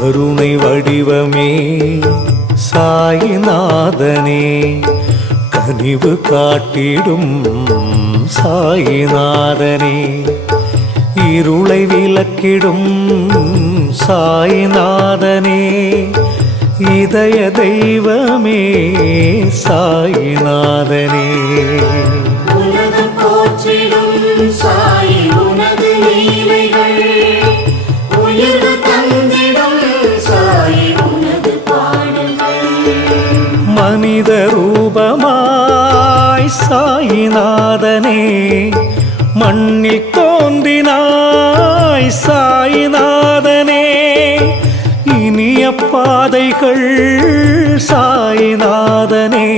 கருணை வடிவமே சாயிநாதனே, கனிவு காட்டிடும் சாயிநாதனே, இருளை விலக்கிடும் சாயிநாதனே, இதய தெய்வமே சாயிநாதனே. உலகம் போற்றிடும் சாயி உனது லீலைகள், உயர்வு தந்திடும் சாயி உனது பாடல்கள். மனித ரூபமாய் சாயிநாதனே, மண்ணில் தோன்றினாய் சாயிநாதனே, இனிய பாதைகள் சாயிநாதனே,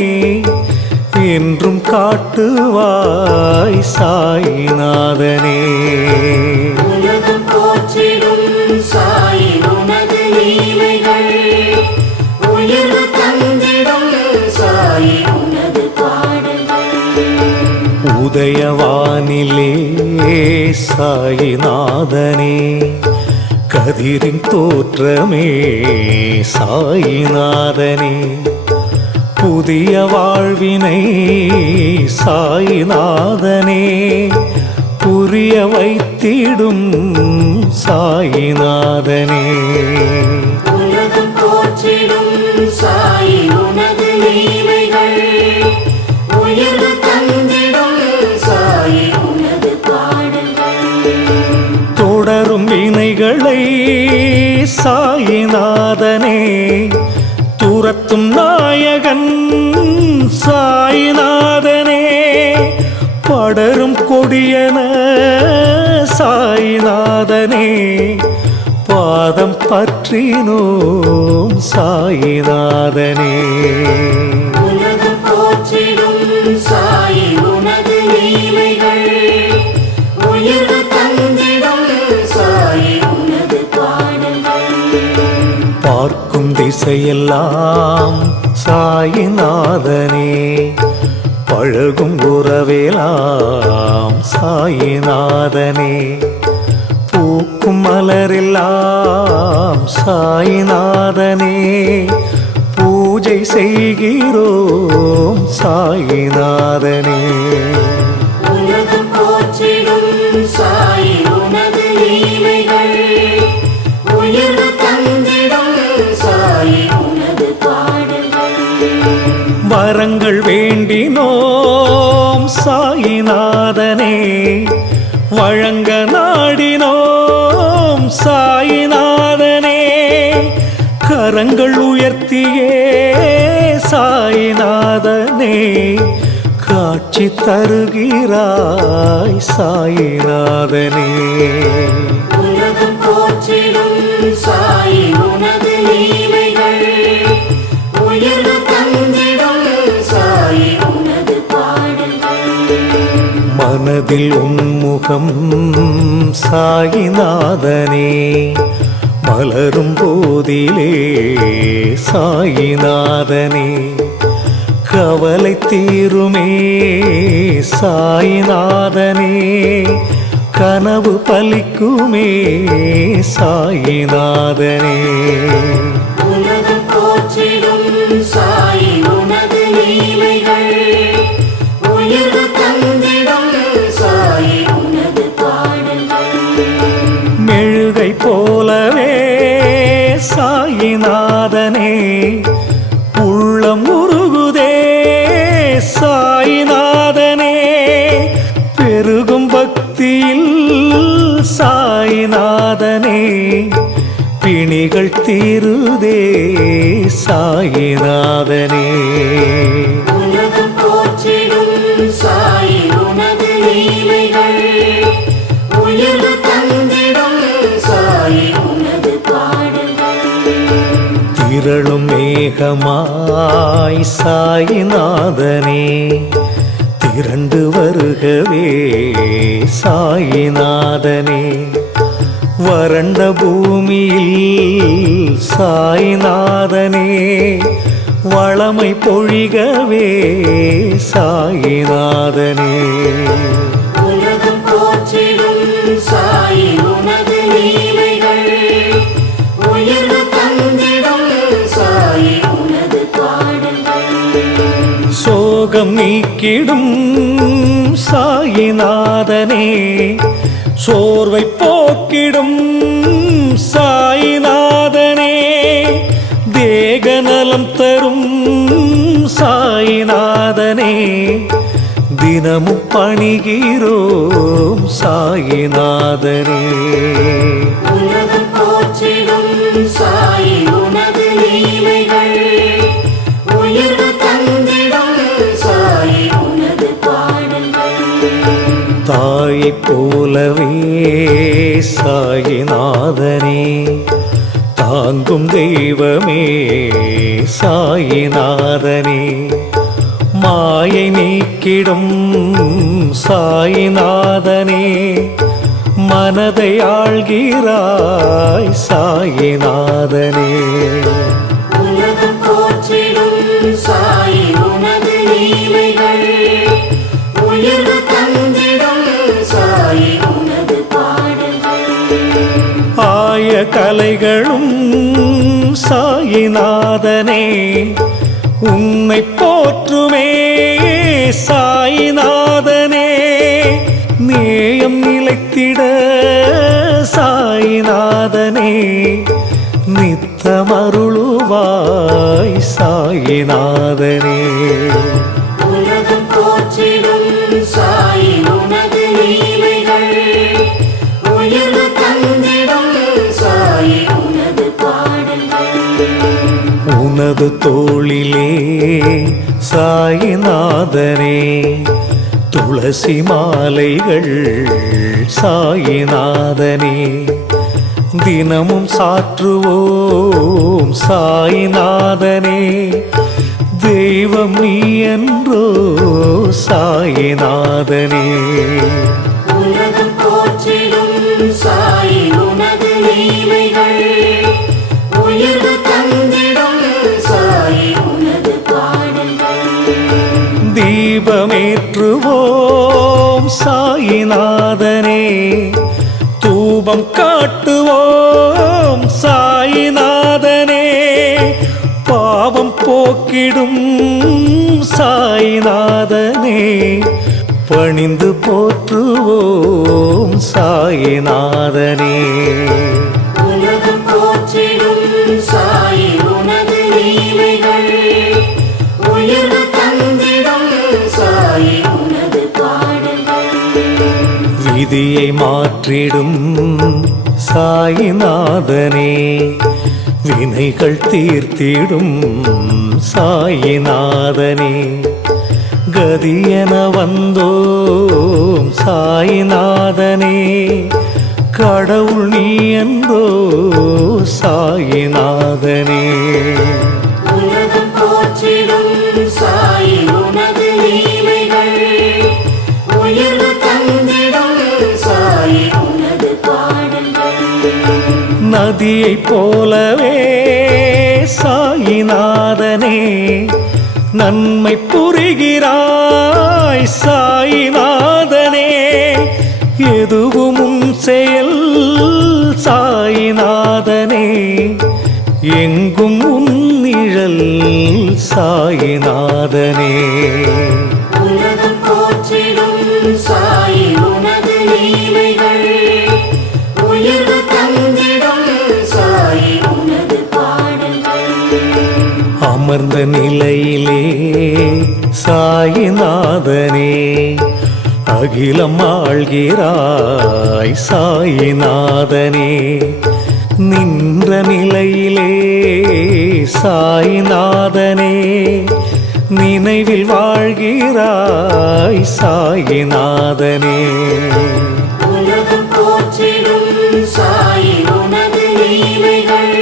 என்றும் காட்டுவாய் சாயிநாதனே. உலகம் போற்றிடும் சாயி உனது லீலைகள், உயர்வு தந்திடும் சாயி உனது பாடல்கள். உதயவானிலே சாயிநாதனே, கதிரின் தோற்றமே சாயிநாதனே, புதிய வாழ்வினை சாயிநாதனே, புரிய வைத்திடும் சாயிநாதனே. உலகம் போற்றிடும் சாயி உனது லீலைகள், உயர்வு தந்திடும் சாயி உனது பாடல்கள். தொடரும் வினைகளை சாயிநாதனே, துரத்தும் நாயகன் சாயிநாதனே, படரும் கொடியன சாயிநாதனே, பாதம் பற்றினோம் சாயிநாதனே. உலகம் போற்றிடும் சாயி உனது லீலைகள், உயர்வு தந்திடும் சாயி உனது பாடல்கள். பார்க்கும் திசையெல்லாம் சாயிநாதனே, பழகும் உறவெல்லாம் சாயிநாதனே, பூக்கும் மலரெல்லாம் சாயிநாதனே, பூஜை செய்கிறோம் சாயிநாதனே. உலகம் போற்றிடும் சாயி உனது லீலைகள், உயர்வு தந்திடும் சாயி உனது பாடல்கள். வரங்கள் வேண்டினோம் சாயிநாதனே, வழங்க நாடினோம் சாயிநாதனே, கரங்கள் உயர்த்தியே சாயிநாதனே, காட்சி தருகிறாய் சாயிநாதனே. உலகம் போற்றிடும் சாயி உனது லீலைகள், உயர்வு தந்திடும் சாயி உனது பாடல்கள். மனதில் உன்முகம் சாயிநாதனே, மலரும் போதிலே சாயிநாதனே, கவலை தீருமே சாயிநாதனே, கனவு பலிக்குமே சாயிநாதனே. உலகம் போற்றிடும் சாயி உனது லீலைகள், உயர்வு தந்திடும் சாயி உனது பாடல்கள். மெழுகை போலவே சாயிநாதனே, உள்ளம் உருகுதே சாயிநாதனே, பெருகும் பக்தியில் சாயிநாதனே, பிணிகள் தீருதே சாயிநாதனே. உலகம் போற்றிடும் சாயி உனது லீலைகள், உயர்வு தந்திடும் சாயி உனது பாடல்கள். திரளும் மேகமாய் சாயிநாதனே, திரண்டு வருகவே சாயிநாதனே, வறண்ட பூமியில் சாயிநாதனே, வளமை பொழிகவே சாயிநாதனே. உலகம் போற்றிடும் சாயி உனது லீலைகள், உயர்வு நீக்கிடும் சாயிநாதனே, சோர்வை போக்கிடும் சாயிநாதனே, தேகநலம் தரும் சாயிநாதனே, தினமும் பணிகிறோம் சாயிநாதனே. உலகம் போற்றிடும் சாயி உனது லீலைகள், உயர்வு தந்திடும் சாயி உனது பாடல்கள். தாயைப் போலவே சாயிநாதனே, தாங்கும் தெய்வமே சாயிநாதனே, மாயை நீக்கிடும் சாயிநாதனே, மனதை ஆள்கிறாய் சாயிநாதனே. உலகம் போற்றிடும் சாயி உனது லீலைகள், உயர்வு தந்திடும் சாயி உனது பாடல்கள். ஆய கலைகளும் சாயிநாதனே, உன்னை போற்றுமே சாயிநாதனே, நேயம் நிலைத்திட சாயிநாதனே, நித்தமருளுவாய் சாயிநாதனே. உலகம் போற்றிடும் சாயி உனது லீலைகள், உயர்வு தந்திடும் சாயி உனது பாடல்கள். உனது தோளிலே சாயிநாதனே, துளசி மாலைகள் சாயிநாதனே, தினமும் சாற்றுவோம் சாயிநாதனே, தெய்வம் நீ என்றோ சாயிநாதனே. உலகம் போற்றிடும் சாயி உனது லீலைகள், உயர்வு தந்திடும் சாயி உனது பாடல்கள். தீபமேற்றுவோம் சாயிநாதனே, தூபம் காட்டுவோம் சாயிநாதனே, பாவம் போக்கிடும் சாயிநாதனே, பணிந்து போற்றுவோம் சாயிநாதனே. உலகம் போற்றிடும் சாயி உனது லீலைகள், உயர்வு தந்திடும் சாயி உனது பாடல்கள். விதியை மாற்றிடும் சாயிநாதனே, வினைகள் தீர்த்திடும் சாயிநாதனே, கதியென வந்தோம் சாயிநாதனே, கடவுள் நீ என்றோ சாயிநாதனே. உலகம் போற்றிடும் சாயி உனது லீலைகள், உயர்வு தந்திடும் சாயி உனது பாடல்கள். நதியைப் போலவே சாயிநாதனே, நன்மை புரிகிறாய் சாயிநாதனே, எதுவும் உன் செயல் சாயிநாதனே, எங்கும் உன் நிழல் சாயிநாதனே. உலகம் போற்றிடும் சாயி உனது லீலைகள், உயர்வு தந்திடும் சாயி உனது பாடல்கள். அமர்ந்த நிலையிலே சாயிநாதனே, அகிலம் ஆள்கிறாய் சாயிநாதனே, நின்ற நிலையிலே சாயிநாதனே, நினைவில் வாழ்கிறாய் சாயிநாதனே. உலகம் போற்றிடும் சாயி உனது லீலைகள்,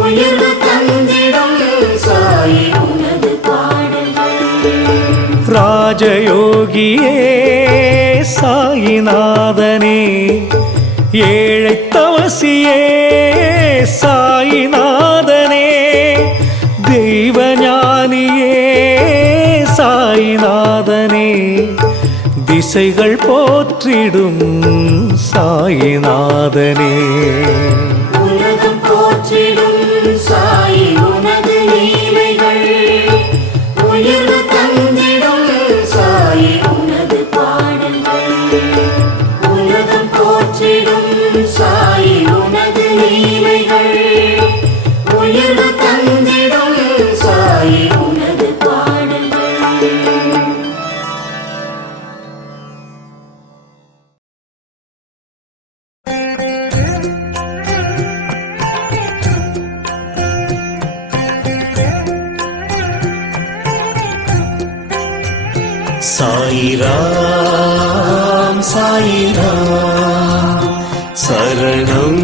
உயர்வு தந்திடும் சாயி உனது பாடல்கள். ராஜயோகியே சாயிநாதனே, ஏழை தவசியே சாயிநாதனே, தெய்வஞானியே சாயிநாதனே, திசைகள் போற்றிடும் சாயிநாதனே. உலகம் போற்றிடும் சாயி உனது லீலைகள், உயர்வு தந்திடும் சாயிராம் சரணம்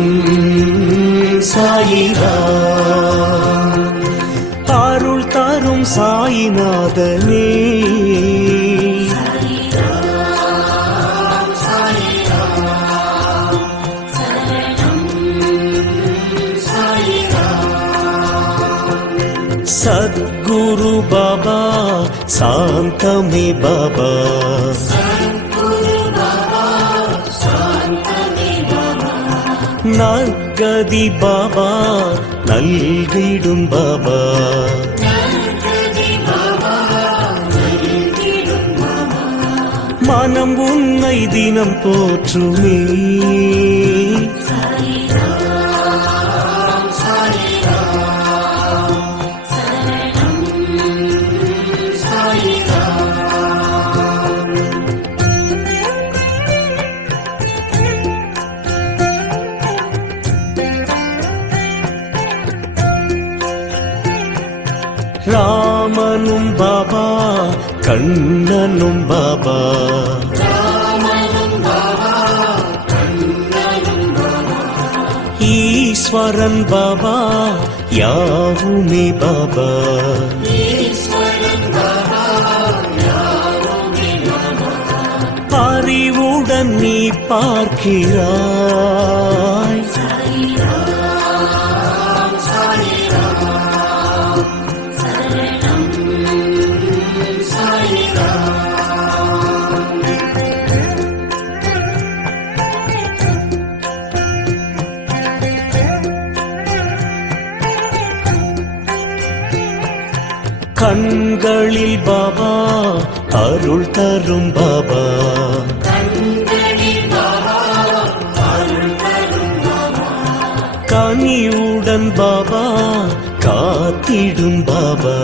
சாயிராம் அருள் தரும் சாயிநாதனே சத்குரு பாபா சாந்தமே பாபா நற்கதி பாபா நல்கிடும் பாபா மனம் உன்னை தினம் போற்றுமே ராமனும் பாபா கண்ணனும் பாபா ஈஸ்வரன் பாபா யாவுமே பாபா அறிவுடன் நீ பார்க்கிறாய் கண்களில் பாபா அருள் தரும் பாபா கனிவுடன் பாபா காத்திடும் பாபா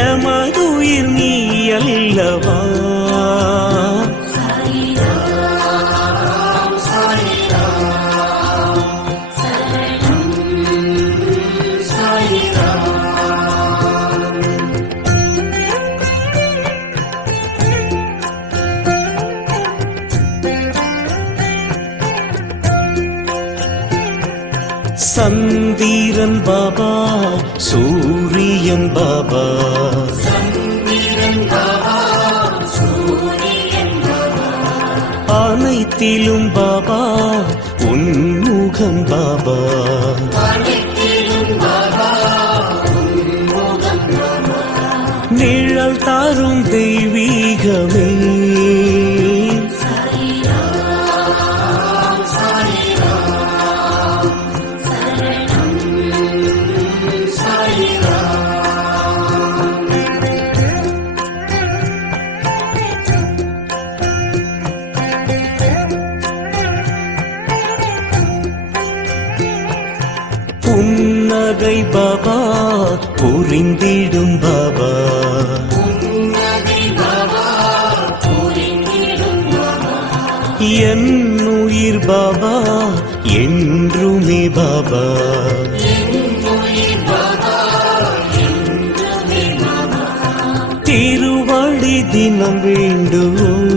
எமதுயிர் நீ அல்லவா சந்திரன் பாபா சூரியன் பாபா அனைத்திலும் பாபா உன்முகம் பாபா நிழல் தாரும் தெய்வீகமே புன்னகை பாபா புரிந்திடும் பாபா என் உயிர் பாபா என்றுமே பாபா திருவடி தினம் வேண்டுவோம்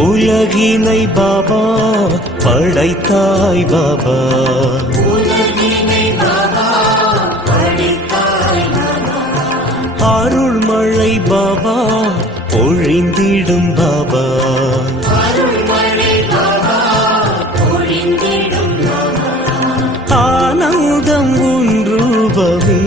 உலகினை பாபா படைத்தாய் பாபா அருள்மழை பாபா பொழிந்திடும் பாபா ஆனந்தம் உன் ரூபமே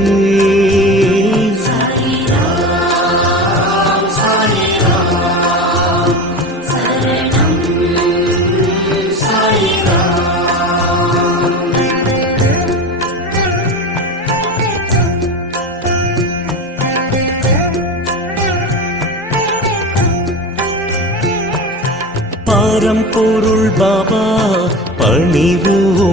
பரம்பொருள் பாபா பணிவோம்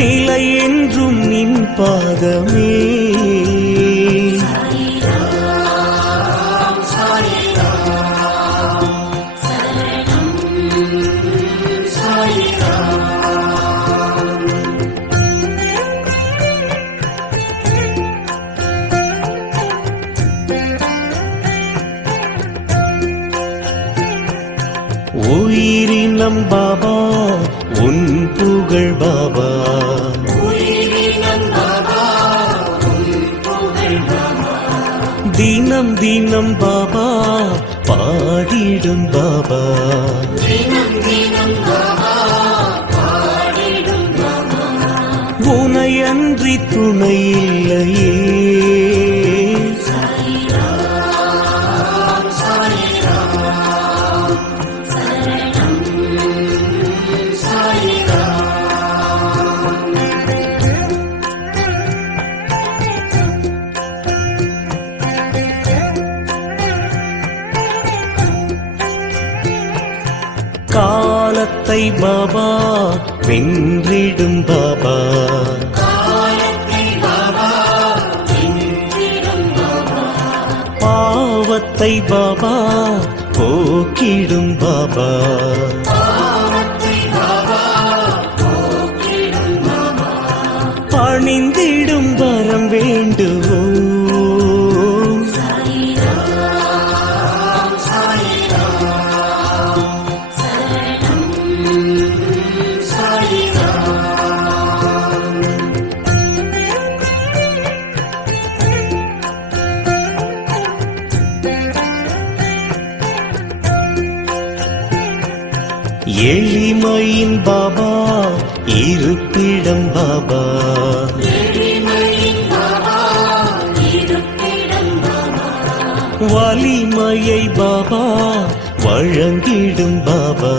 நிலை என்றும் நின் பாதமே. உயிரினம் பாபா உன் புகழ் பாபா, தினம் தினம் பாபா பாடிடும் பாபா. உனையன்றி துணை இல்லையே. காலத்தை பாபா வென்றிடும் பாபா, பாவத்தை பாபா போக்கிடும் பாபா. பணிந்திடும் வரம் வேண்டுவோம். எளிமையின் பாபா இருப்பிடம் பாபா, வலிமையை பாபா வழங்கிடும் பாபா.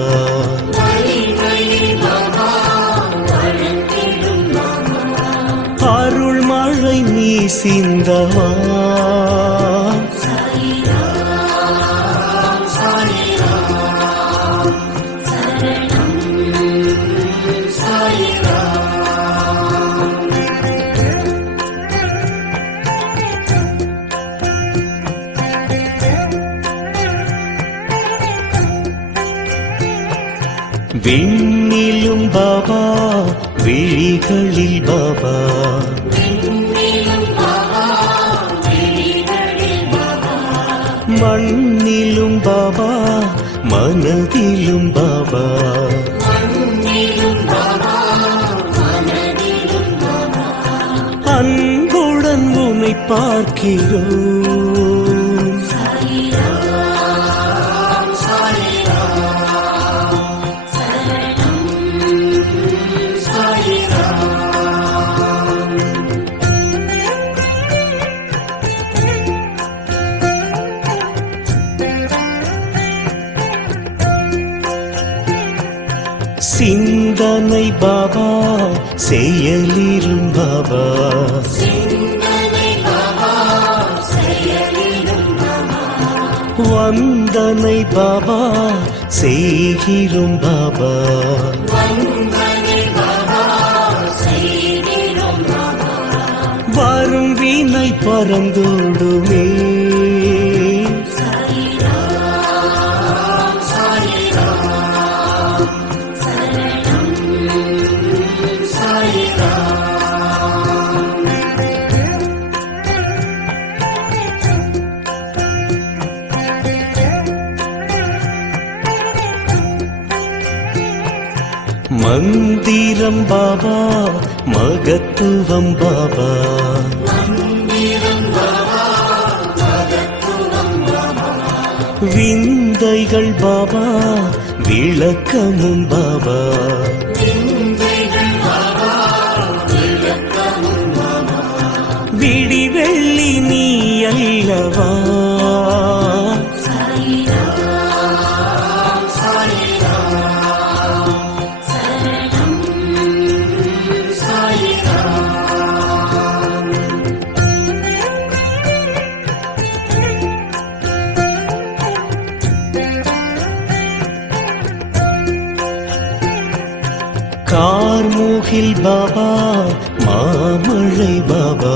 அருள் மழை நீ சிந்தவா, விண்ணிலும் பாபா விழிகளில் பாபா, மண்ணிலும் பாபா மனதிலும் பாபா. அன்புடன் உன்னை பார்க்கிறோம். சிந்தனை பாபா செயலிரும் பாபா, வந்தனை பாபா செய்கிறோம் பாபா. வரும் வினை பறந்தோடுமே. மந்திரம் பாபா மகத்துவம் பாபா, விந்தைகள் பாபா விளக்கமும் பாபா. விடி வெள்ளி நீ அல்லவா, கார்முகில் பாபா மாமழை பாபா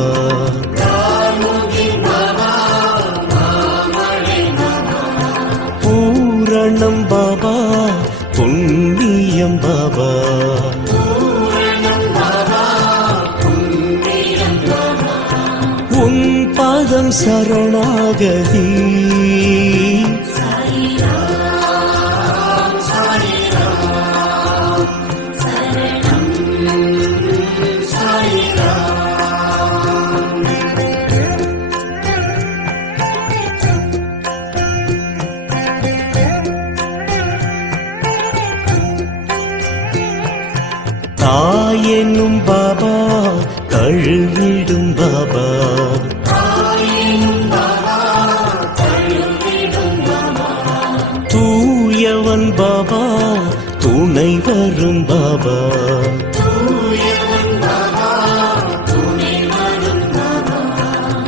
பூரணம் பாபா புண்ணியம் பாபா உன் பாதம் சரணாகதி தாயெனும் பாபா தழுவிடும் பாபா தூயவன் பாபா துணை வரும் பாபா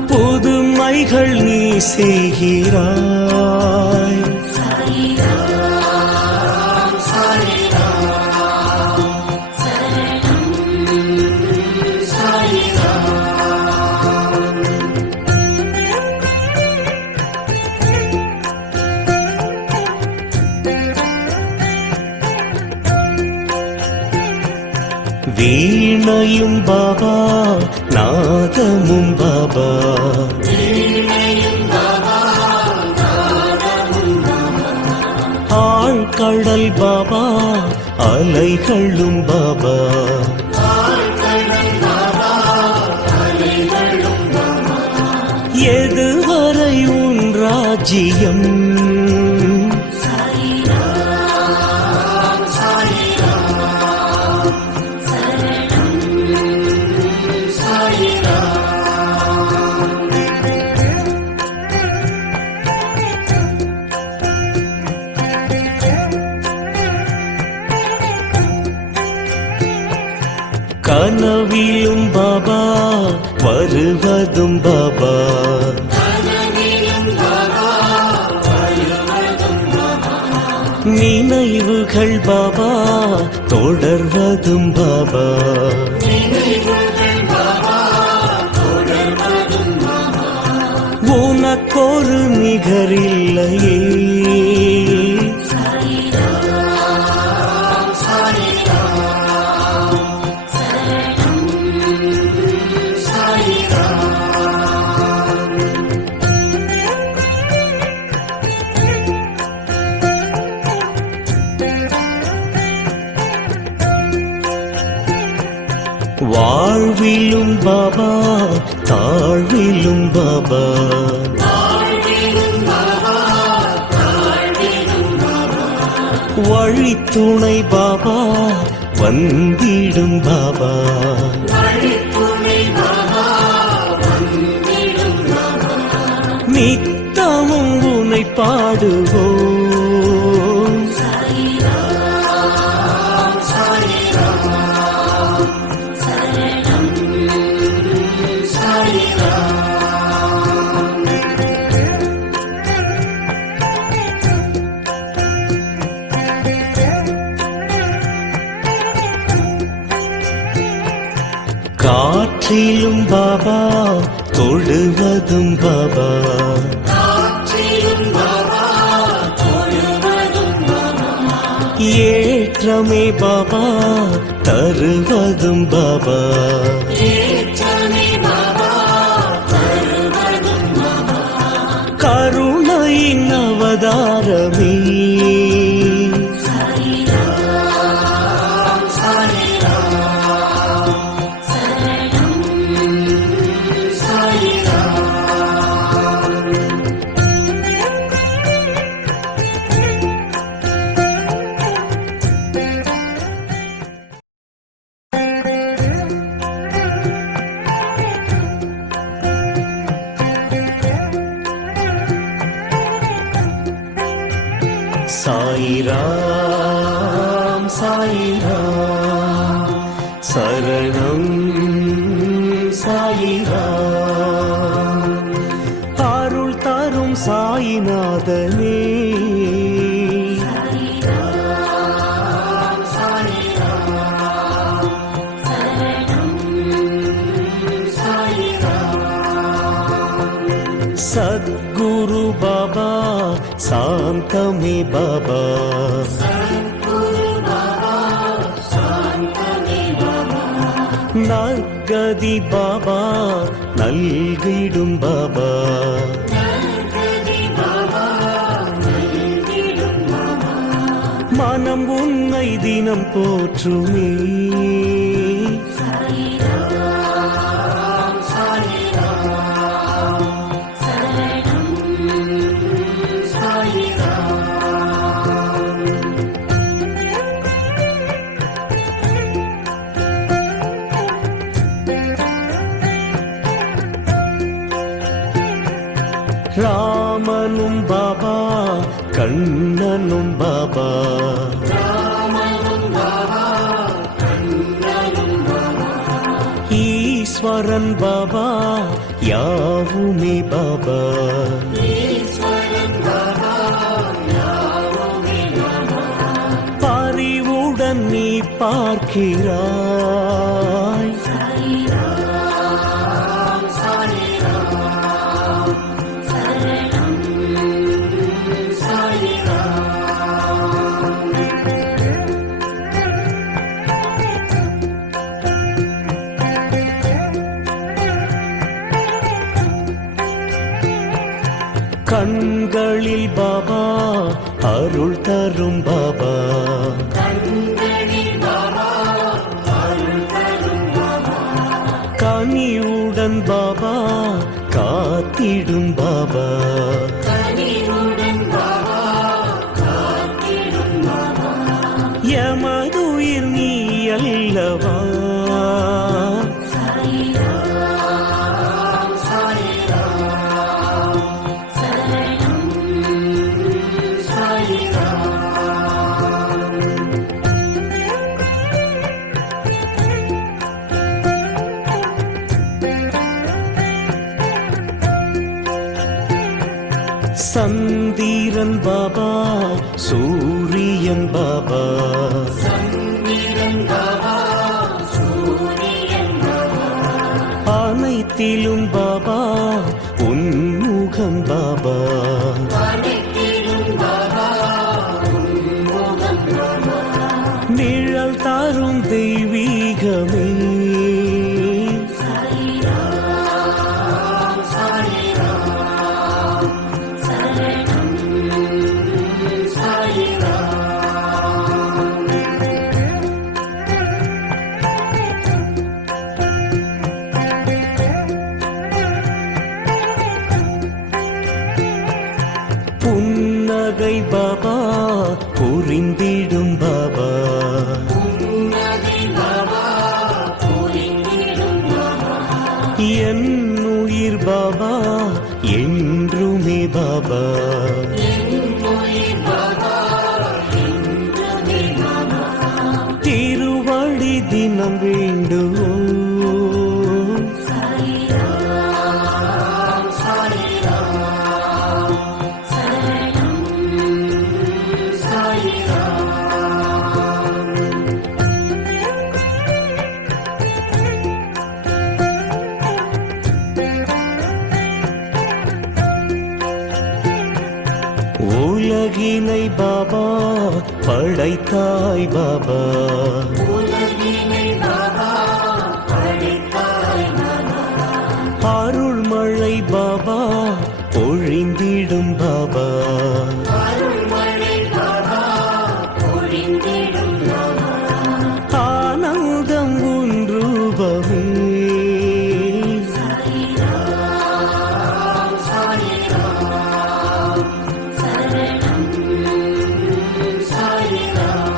புதுமைகள் நீ செய்கிறாய் வீணையும் பாபா நாதமும் பாபா ஆழ்கடல் பாபா அலைகளும் பாபா எதுவரை உன் ராஜ்யம் கனவிலும் பாபா வருவதும் பாபா நினைவுகள் பாபா தொடர்வதும் பாபா உனக்கொரு நிகரில்லையே வாழ்விலும் பாபா தாழ்விலும் பாபா வழித்துணை பாபா வந்திடும் பாபா நித்தமும் உனை பாடுவோம் காற்றிலும் பாபா தொழுவதும் பாபா ஏற்றமே பாபா தருவதும் பாபா கருணையின் அவதாரமே சாயிராம் சாயிராம் சரணம் சாயிராம் அருள் தரும் சாயிநாதனே சாந்தமே பாபா சத்குரு பாபா சாந்தமே பாபா நற்கதி பாபா நல்கிடும் பாபா நற்கதி பாபா நல்கிடும் பாபா மனம் உன்னை தினம் போற்றுமே சாயிராம் சாயிராம் சரணம் சாயிராம் ராமனும் பாபா கண்ணனும் பாபா ராமனும் பாபா கண்ணனும் பாபா ஈஸ்வரன் பாபா யாவுமே பாபா ஈஸ்வரன் பாபா யாவுமே பாபா பறிவுடன் நீ பார்க்கிறாய் சாயிராம் சாயிராம் சரணம் சாயிராம் கண்களில் பாபா அருள் தரும் பாபா கண்களில் பாபா அருள் தரும் பாபா கனிவுடன் பாபா காத்திடும் பாபா கனிவுடன் பாபா காத்திடும் பாபா எமதுயிர் நீ அல்லவா சாயிராம் சாயிராம் சரணம் சாயிராம் சந்திரன் பாபா சூரியன் பாபா சந்திரன் பாபா சூரியன் பாபா அனைத்திலும் பாபா உன்முகம் பாபா அனைத்திலும் பாபா உன்முகம் பாபா நிழல் தரும் தெய்வீகமே சாயிராம் சாயிராம் சரணம் சாயிராம் புன்னகை பாபா புரிந்திடும் பாபா புன்னகை பாபா புரிந்திடும் பாபா என் உயிர் பாபா என்றுமே பாபா என்னுயிர் பாபா என்றுமே பாபா திருவடி தினம் வேண்டுவோம் சாயிராம் சாயிராம் சரணம் சாயிராம் உலகினை பாபா படைத்தாய் பாபா உலகினை பாபா படைத்தாய் பாபா அருள்மழை பாபா பொழிந்திடும் பாபா அருள்மழை பாபா பொழிந்திடும் பாபா ஆனந்தம் உன் ரூபமே சாயிராம் சாயிராம் சரணம் சாயிராம்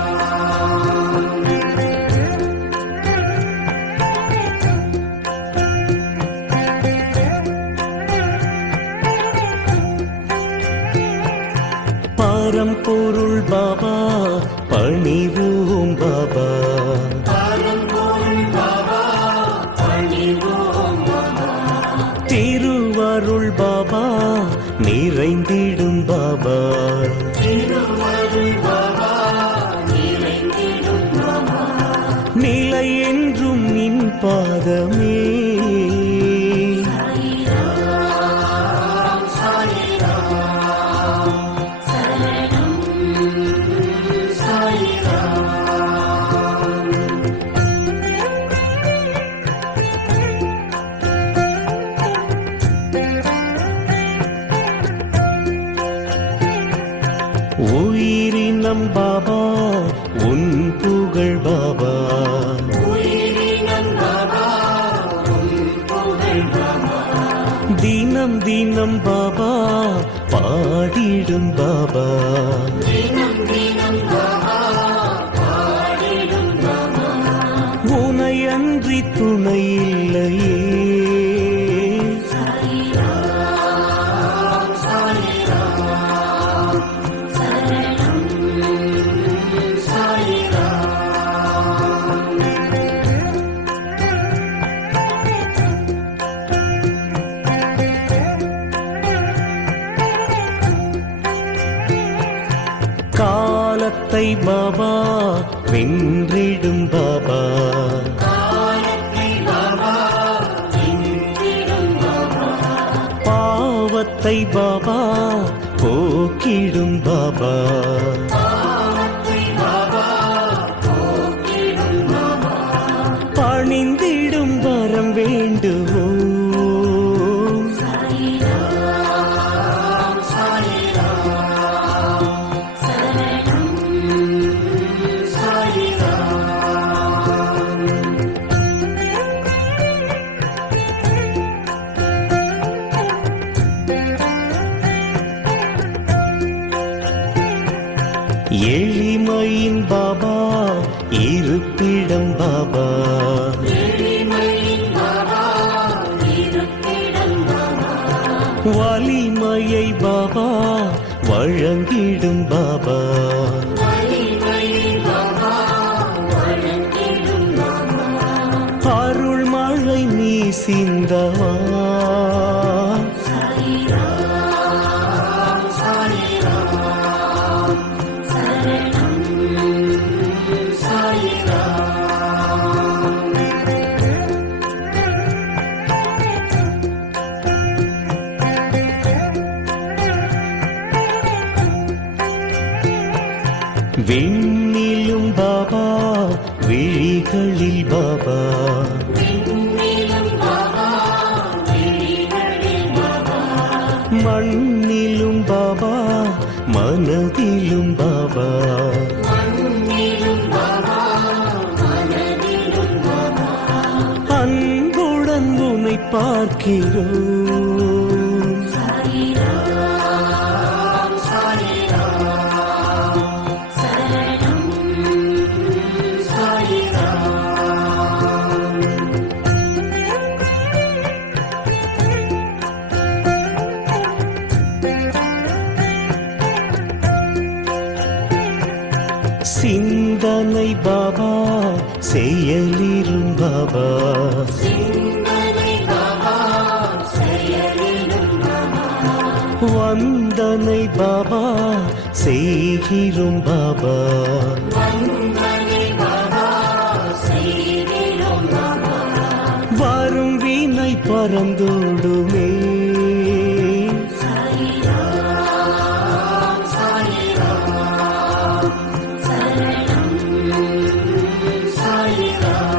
பரம்பொருள் பாபா பணிவோம் பாபா பரம்பொருள் பாபா பணிவோம் பாபா திருவருள் பாபா நிறைந்திடும் பாபா திருவருள் பாபா நிறைந்திடும் பாபா நிலை என்றும் நின் பாதமே சாயிராம் சாயிராம் உனக்கன்றி துணை இல்லையே. சாயிராம் சாயிராம் சரணம் சாயிராம். காலத்தை பாபா வென்றிடும் பாபா, காலத்தை பாபா வென்றிடும் பாபா, பாவத்தை பாபா போக்கிடும் பாபா, பாவத்தை பாபா போக்கிடும் பாபா. பணிந்திடும் வரம் வேண்டுவோம். சாயிராம் சாயிராம் சரணம் சாயிராம். எளிமையின் பாபா இருப்பிடம் பாபா, எளிமையின் பாபா இருப்பிடம் பாபா, வலிமையை பாபா வழங்கிடும் பாபா, வலிமையை பாபா வழங்கிடும் பாபா. அருள் மழை நீ சிந்தவா. சாயிராம் சாயிராம் சரணம் சாயிராம். விண்ணிலும் பாபா விழிகளில் பாபா, விண்ணிலும் பாபா விழிகளில் பாபா, மண்ணிலும் பாபா மனதிலும் பாபா, மண்ணிலும் பாபா மனதிலும் பாபா. அன்புடன் உன்னை பார்க்கிறோம். சாயிராம் சாயிராம் சரணம் சாயிராம். சிந்தனை பாபா செயலிரும் பாபா, சிந்தனை பாபா செயலிலும் பாபா, வந்தனை பாபா செய்கிறோம் பாபா, வந்தனை பாபா செய்திலும் பாபா. வரும் வீணை பறந்தோடுமே. சாயிராம் சாயிராம் சரணம் சாயிராம்.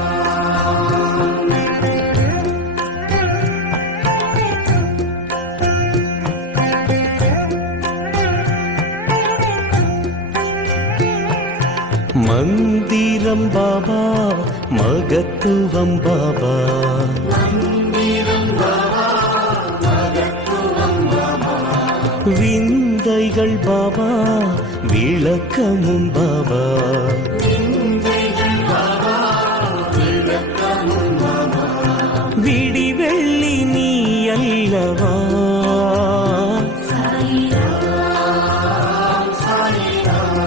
மந்திரம் பாபா மகத்துவம் பாபா, மந்திரம் பாபா மகத்துவம் பாபா, விந்தைகள் பாபா விளக்கமும் பாபா, விந்தைகள் பாபா விளக்கமும் பாபா. விடி வெள்ளி நீ அல்லவா. சாயிராம் சாயிராம்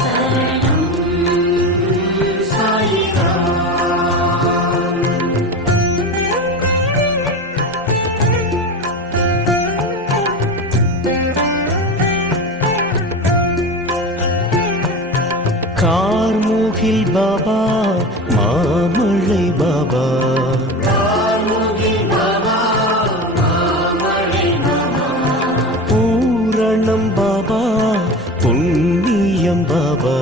சரணம் சாயிராம். கார்முகில் பாபா மாமழை பாபா, கார்முகில் பாபா மாமழை பாபா, பூரணம் பாபா புண்ணியம் பாபா,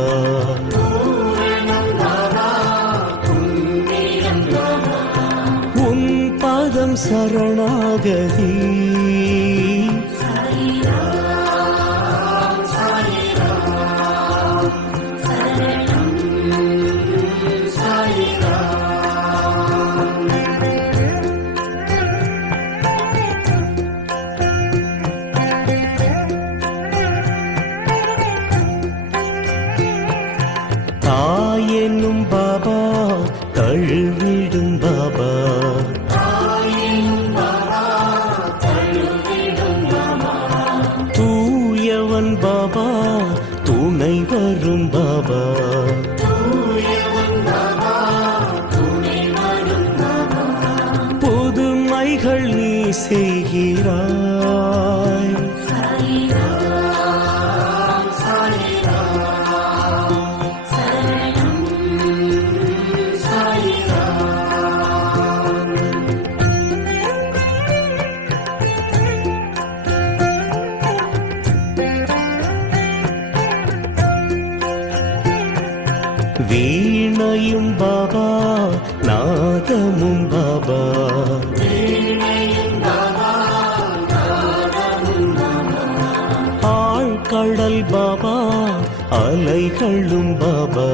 பூரணம் பாபா புண்ணியம் பாபா. உன் பாதம் சரணாகதி. சாயிராம் சாயிராம் சரணம் சாயிராம். தாயென்னும் பாபா செய்கிறாய். சாயிராம் சாயிராம் சரணம் சாயிராம். வீணையும் பாபா நாதமும் பாபா ஆழ்கடல் பாபா அலைகளும் பாபா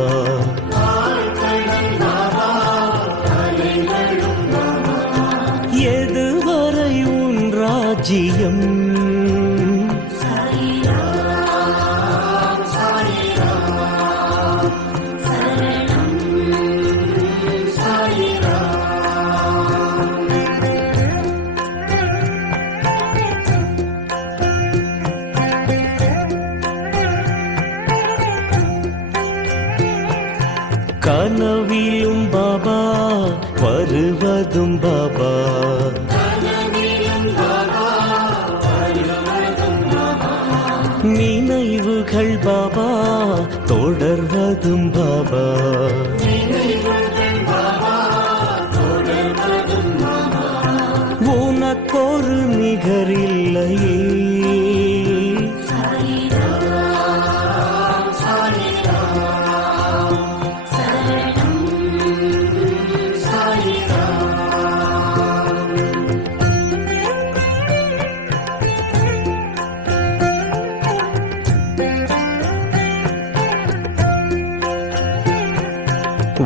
எதுவரை உன் ராஜ்யம் கனவிலும் பாபா வருவதும் பாபா நினைவுகள் பாபா தொடர்வதும் பாபா உனக்கொரு நிகரில்லையே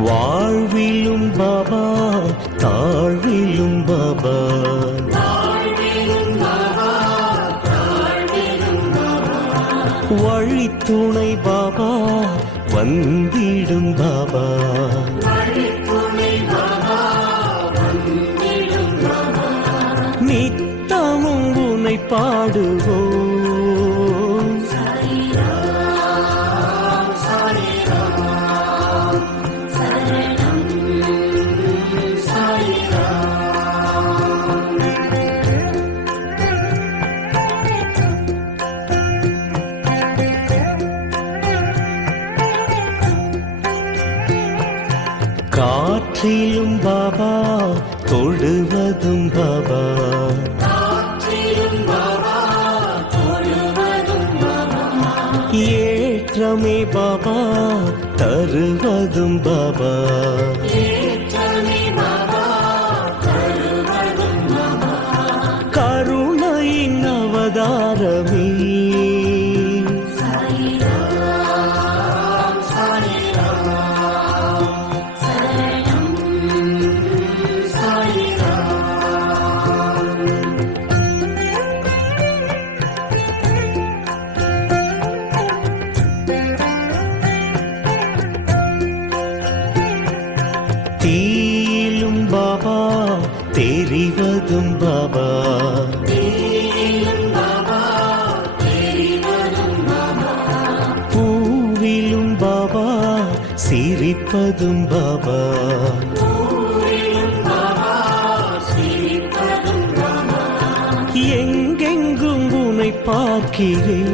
வாழ்விலும் பாபா தாழ்விலும் பாபா வழித்துணை பாபா வந்திடும் பாபா நித்தமும் உனை பாடுவோம் காற்றிலும் பாபா தொடுவதும் பாபா ஏற்றமே பாபா தருவதும் பாபா கருணையின் அவதாரமே தீயிலும் பாபா தெரிவதும் பாபா பூவிலும் பாபா சிரிப்பதும் பாபா எங்கெங்கும் உனை பார்க்கிறேன்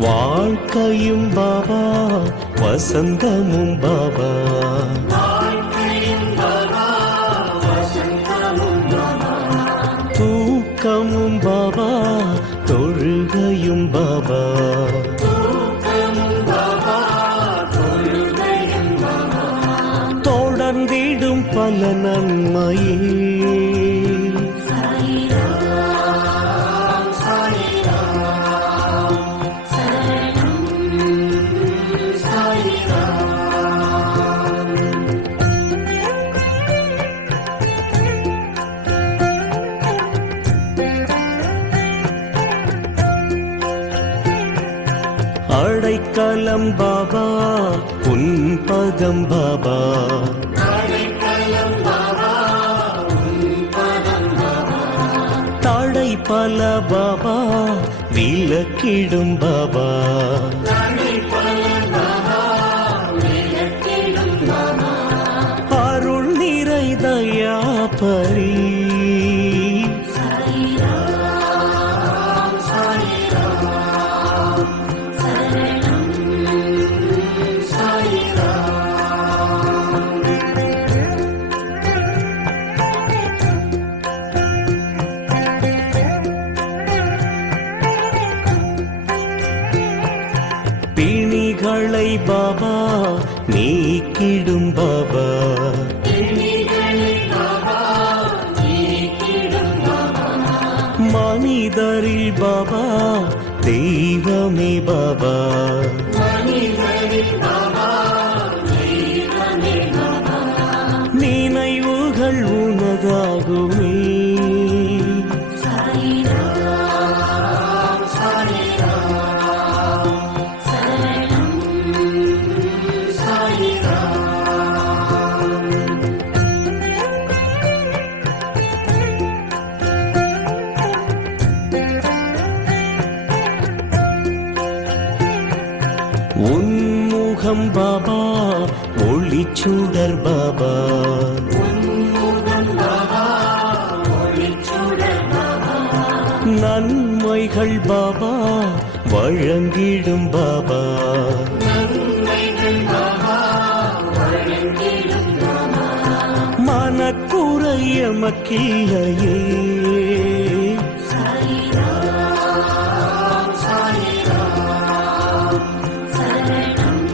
வாழ்க்கையும் பாபா வசந்தமும் பாபா தூக்கமும் பாபா தொழுகையும் பாபா தொடர்ந்திடும் பல நன்மையே அடைக்கலம் பாபா உன் பதம் பாபா, அடைக்கலம் பாபா உன் பதம் பாபா, தடை பல பாபா விலக்கிடும் பாபா, தடை பல பாபா விலக்கிடும் பாபா, அருள் நிறை தயா பரி சாயிராம் சாயிராம் சரணம் சாயிராம். பிணிகளை பாபா நீக்கிடும் பாபா, பிணிகளை பாபா நீக்கிடும் பாபா, மனிதரில் பாபா தெய்வமே பாபா, மனிதரில் பாபா தெய்வமே பாபா, நினைவுகள் உனதாகுமே சாயிராம் சாயிராம் சரணம் சாயிராம். உன்முகம் பாபா ஒளிச்சுடர் பாபா, உன்முகம் பாபா ஒளிச்சுடர் பாபா, நன்மைகள் பாபா வழங்கிடும் பாபா, நன்மைகள் பாபா வழங்கிடும் பாபா, மனக்குறைய மக்கில்லையே சாயிராம் சாயிராம் சரணம்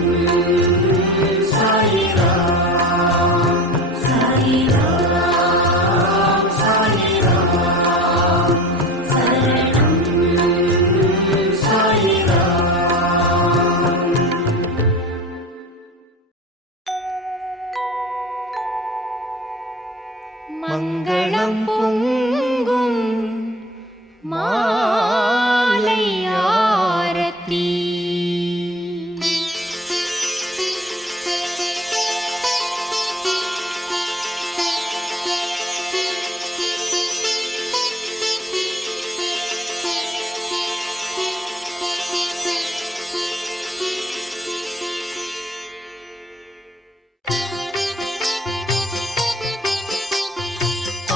சாயிராம், சாயிராம் சாயிராம் சரணம் சாயிராம். மங்களம் பொங்கும் மாலை ஆரத்தி,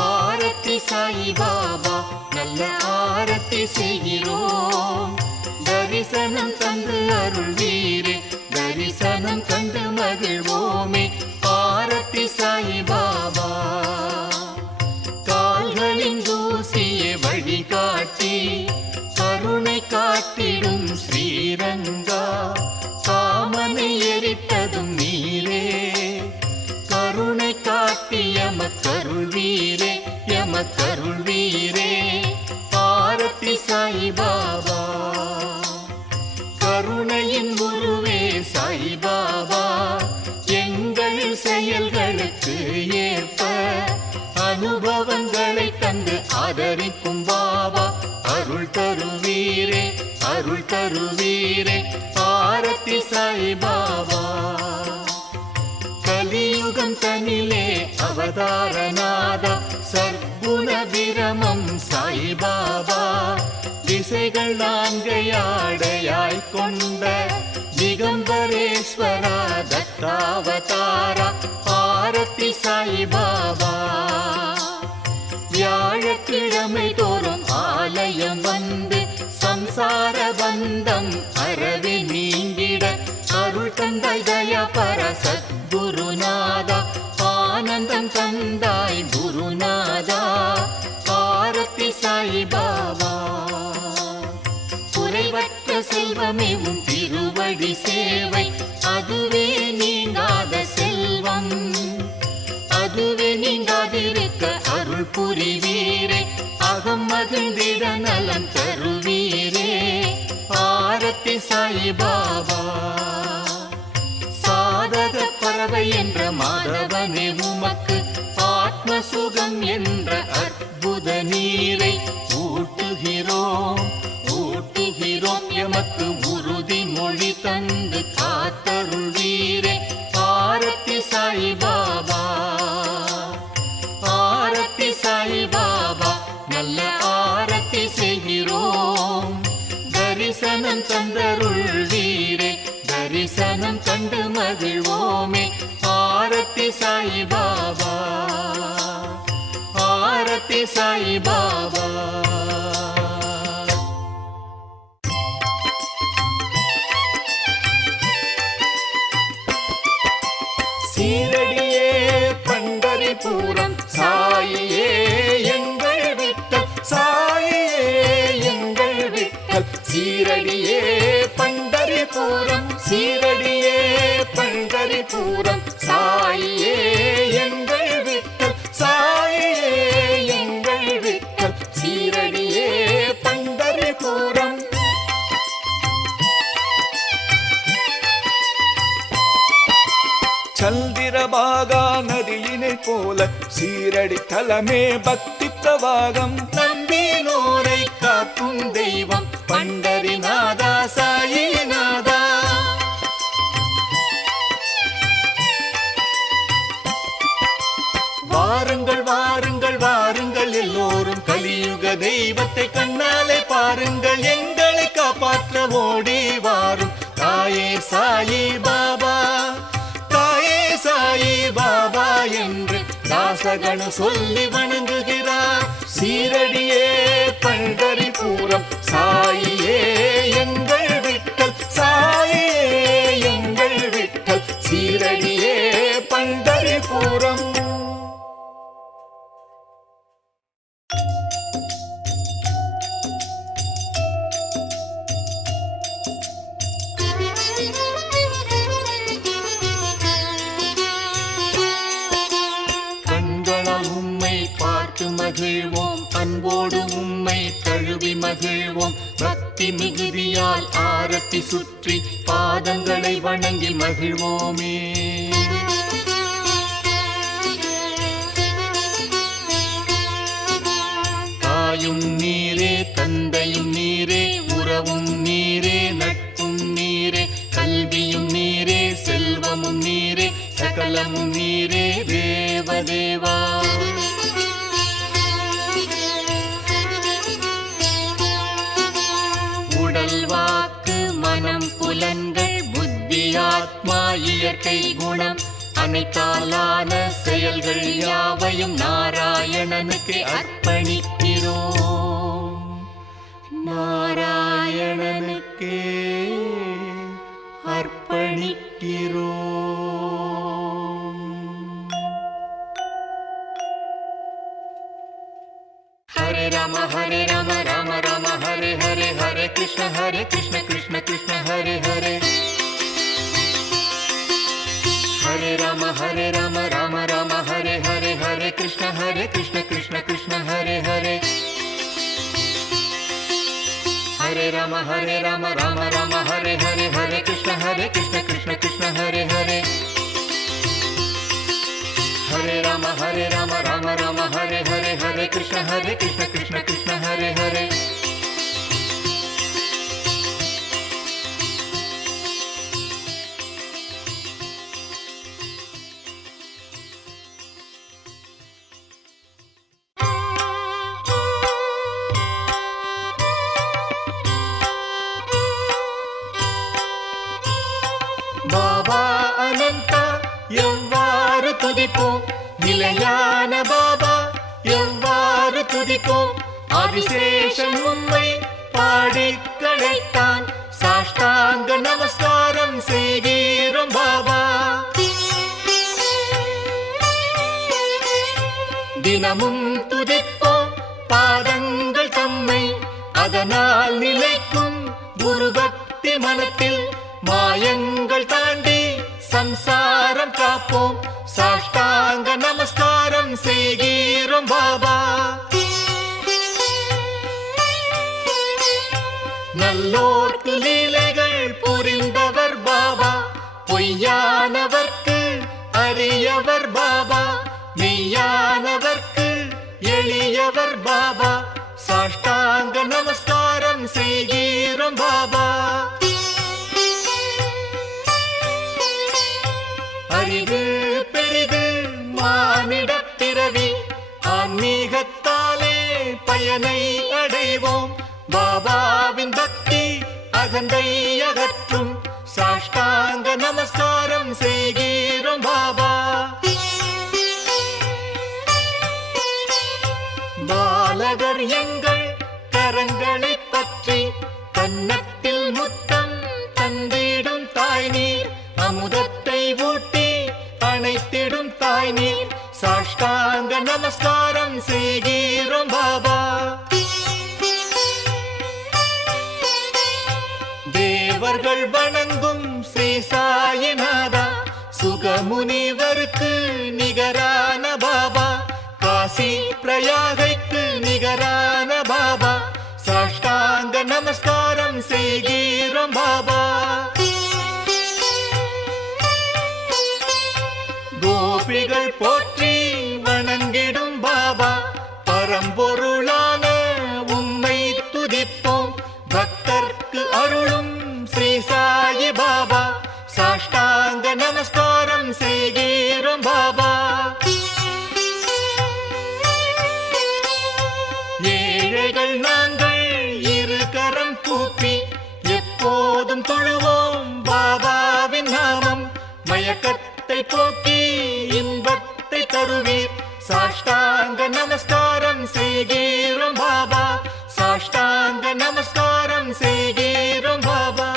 ஆரத்தி சாயி பாபா நல்ல ஆரத்தி செய்கிறோம், தரிசனம் தந்து அருள்வீரே தரிசனம் கண்டு மகிழ்வோமே. ஆரத்தி சாயி பாபா கால்களின் தூசியை வழிகாட்டி கருணை காட்டிடும் ஸ்ரீரங்கா, காமனை எரித்ததும் நீரே கருணை காட்டி எமக்கருள்வீரே எமக்கருள்வீரே. ஆரத்தி சாயி பாபா கருணையின் உருவே சாயி பாபா, எங்கள் செயல்களுக்கு ஏற்ப அனுபவங்களை தந்து ஆதரிக்கும் பாபா, அருள் தருவீரே அருள் தருவீரே. ஆரத்தி சாயி பாபா கலியுகம் தனிலே அவதாரநாதா, சர்க்குண விரமம் சாயி பாபா, திசைகள் நான்கையாடையாய் கொண்ட திகம்பரேஸ்வரா தத்தாவதாரா. ஆரத்தி சாயி பாபா வியாழக்கிழமை தோறும் ஆலயம் வந்து சம்சார பந்தம் அறவே நீங்கிட அருள் தந்தாய் தயா பர சத்குருநாதா, ஆனந்தம் தந்தாய் குருநாதா. ஆரத்தி சாயி பாபா குறைவற்ற செல்வமே உன் திருவடி சேவை, அதுவே நீங்காத செல்வம் அதுவே நீங்காதிருக்க அருள் புரிவீரே, அகம் மகிழ்ந்திட நலம் தருவீரே. ஆரத்தி சாயி பாபா சாதக பறவை என்ற மாதவனே உமக்கு ஆத்ம சுகம் என்ற அற்புத நீரை ஊட்டுகிறோம் ஊட்டுகிறோம், எமக்கு உறுதிமொழி தந்து காத்தருள் வீரே ஆரத்தி சாய் பாபா, ஆரத்தி சாய் பாபா, நல்ல ஆரத்தி செய்கிறோம். தரிசனம் தந்தருள் வீரே தரிசனம் கண்டு மகிழ்வோமே. ஆரத்தி சாய் பாபா, ஆரத்தி சாய் பாபா. சீரடியே பண்டரிபுரம் சாயியே எங்கள் விட்டல், சாயியே எங்கள் விட்டல். சீரடியே பண்டரிபுரம், சீரடியே பண்டரிபுரம் சாயியே எங்கள் விட்டல், சாயியே எங்கள் விட்டல். சீரடியே பண்டரிபுரம். சந்திரபாகா நதியினை போல சீரடி தலமே பக்தி பிரவாகம். நம்பினோரை காக்கும் தெய்வம் பண்டரிநாதா சாயிநாதா. வாருங்கள் வாருங்கள் வாருங்கள் எல்லோரும் கலியுக தெய்வத்தை கண்ணாலே பாருங்கள். எங்களை காப்பாற்ற ஓடி வாரும் தாயே சாயி பாபா, தாயே சாயி பாபா என்று தாசகனு சொல்லி வணங்குகிறார். சீரடியே பண்டரிபுரம் சாயியே எங்கள் விட்டல், சாயியே எங்கள் விட்டல். சீரடியே பண்டரிபுரம். மகிழ்வோம் அன்போடு உம்மை தழுவி மகிழ்வோம். பக்தி மிகுதியால் ஆரத்தி சுற்றி பாதங்களை வணங்கி மகிழ்வோமே. தாயும் நீரே தந்தையும் நீரே உறவும் நீரே நட்பும் நீரே கல்வியும் நீரே செல்வமும் நீரே சகலமும் நீரே தேவதேவா. உடல் வாக்கு மனம் புலன்கள் புத்தி ஆத்மா இயற்கை குணம் அனைத்தாலான செயல்கள் யாவையும் நாராயணனுக்கு அர்ப்பணிக்கிறோம். நாராயணனுக்கே அர்ப்பணிக்கிறோம். ஹரே ராம ராம ராம ஹரே ஹரே ஹரே கிருஷ்ண கிருஷ்ண கிருஷ்ண ஹரே ஹரே. ஹரே ராம ராம ராம ஹரே ஹரே ஹரே கிருஷ்ண கிருஷ்ண கிருஷ்ண ஹரே ஹரே. ஹரே ராம ராம ராம ஹரே ஹரே ஹரே கிருஷ்ண கிருஷ்ண கிருஷ்ண ஹரே ஹரே. ஹரே ராம ராம ராம ஹரே ஹரே ஹரே கிருஷ்ண கிருஷ்ண கிருஷ்ண ஹரே ஹரே. பாபா அனந்தா எவ்வாறு துதிப்போம், நிலையான பாபா எவ்வாறு துதிப்போம். ஆதிசேஷன் உம்மை பாடி களைத்தான், சாஷ்டாங்க நமஸ்காரம் செய்கிறோம் பாபா. தினமும் துதிப்போம் பாதங்கள் தம்மை, அதனால் நிலைக்கும் குரு பக்தி மனத்தில். மாயங்கள் தாண்டி சம்சாரம் காப்போம், சாஷ்டாங்க நமஸ்காரம் செய்கிறோம் பாபா. நல்லோர்க்கு லீலைகள் புரிந்தவர் பாபா, பொய்யானவர்க்கு அரியவர் பாபா, மெய்யானவர்க்கு எளியவர் பாபா. சாஷ்டாங்க நமஸ்காரம் செய்கிறோம் பாபா. ஈசனை அடைவோம். பாபாவின் பக்தி அகந்தை அகற்றும். சாஷ்டாங்க நமஸ்காரம் செய்கிறோம் பாபா. பாலகர் எங்கள் கரங்களை பற்றி கன்னத்தில் முத்தம் தந்திடும் தாய் நீர். அமுதத்தை ஊட்டி அணைத்திடும் தாய் நீர். சாஷ்டாங்க நமஸ்காரம் செய்கிறோம் பாபா. தேவர்கள் வணங்கும் ஸ்ரீ சாயிநாதா, சுகமுனிவருக்கு நிகரான பாபா. காசி பிரயாகைக்கு நிகரான பாபா. சாஷ்டாங்க நமஸ்காரம் செய்கிறோம் பாபா. கோபிகள் போற்றி வணங்கிடும் பாபா. பரம்பொருளான உம்மை துதிப்போம். பக்தர்க்கு அருளும் ஸ்ரீ சாயி பாபா. சாஷ்டாங்க நமஸ்காரம் செய்கிறோம் பாபா. ஏழைகள் நாங்கள் இரு கரம் கூப்பி எப்போதும் தொழுவோம் பாபாவின் நாமம். மயக்கத்தை போக்கி இன்பத்தை தருவீர். சாஷ்டாங்க நமஸ்காரம் செய்கிறோம் பாபா. சாஷ்டாங்க நமஸ்காரம் செய்கிறோம் பாபா.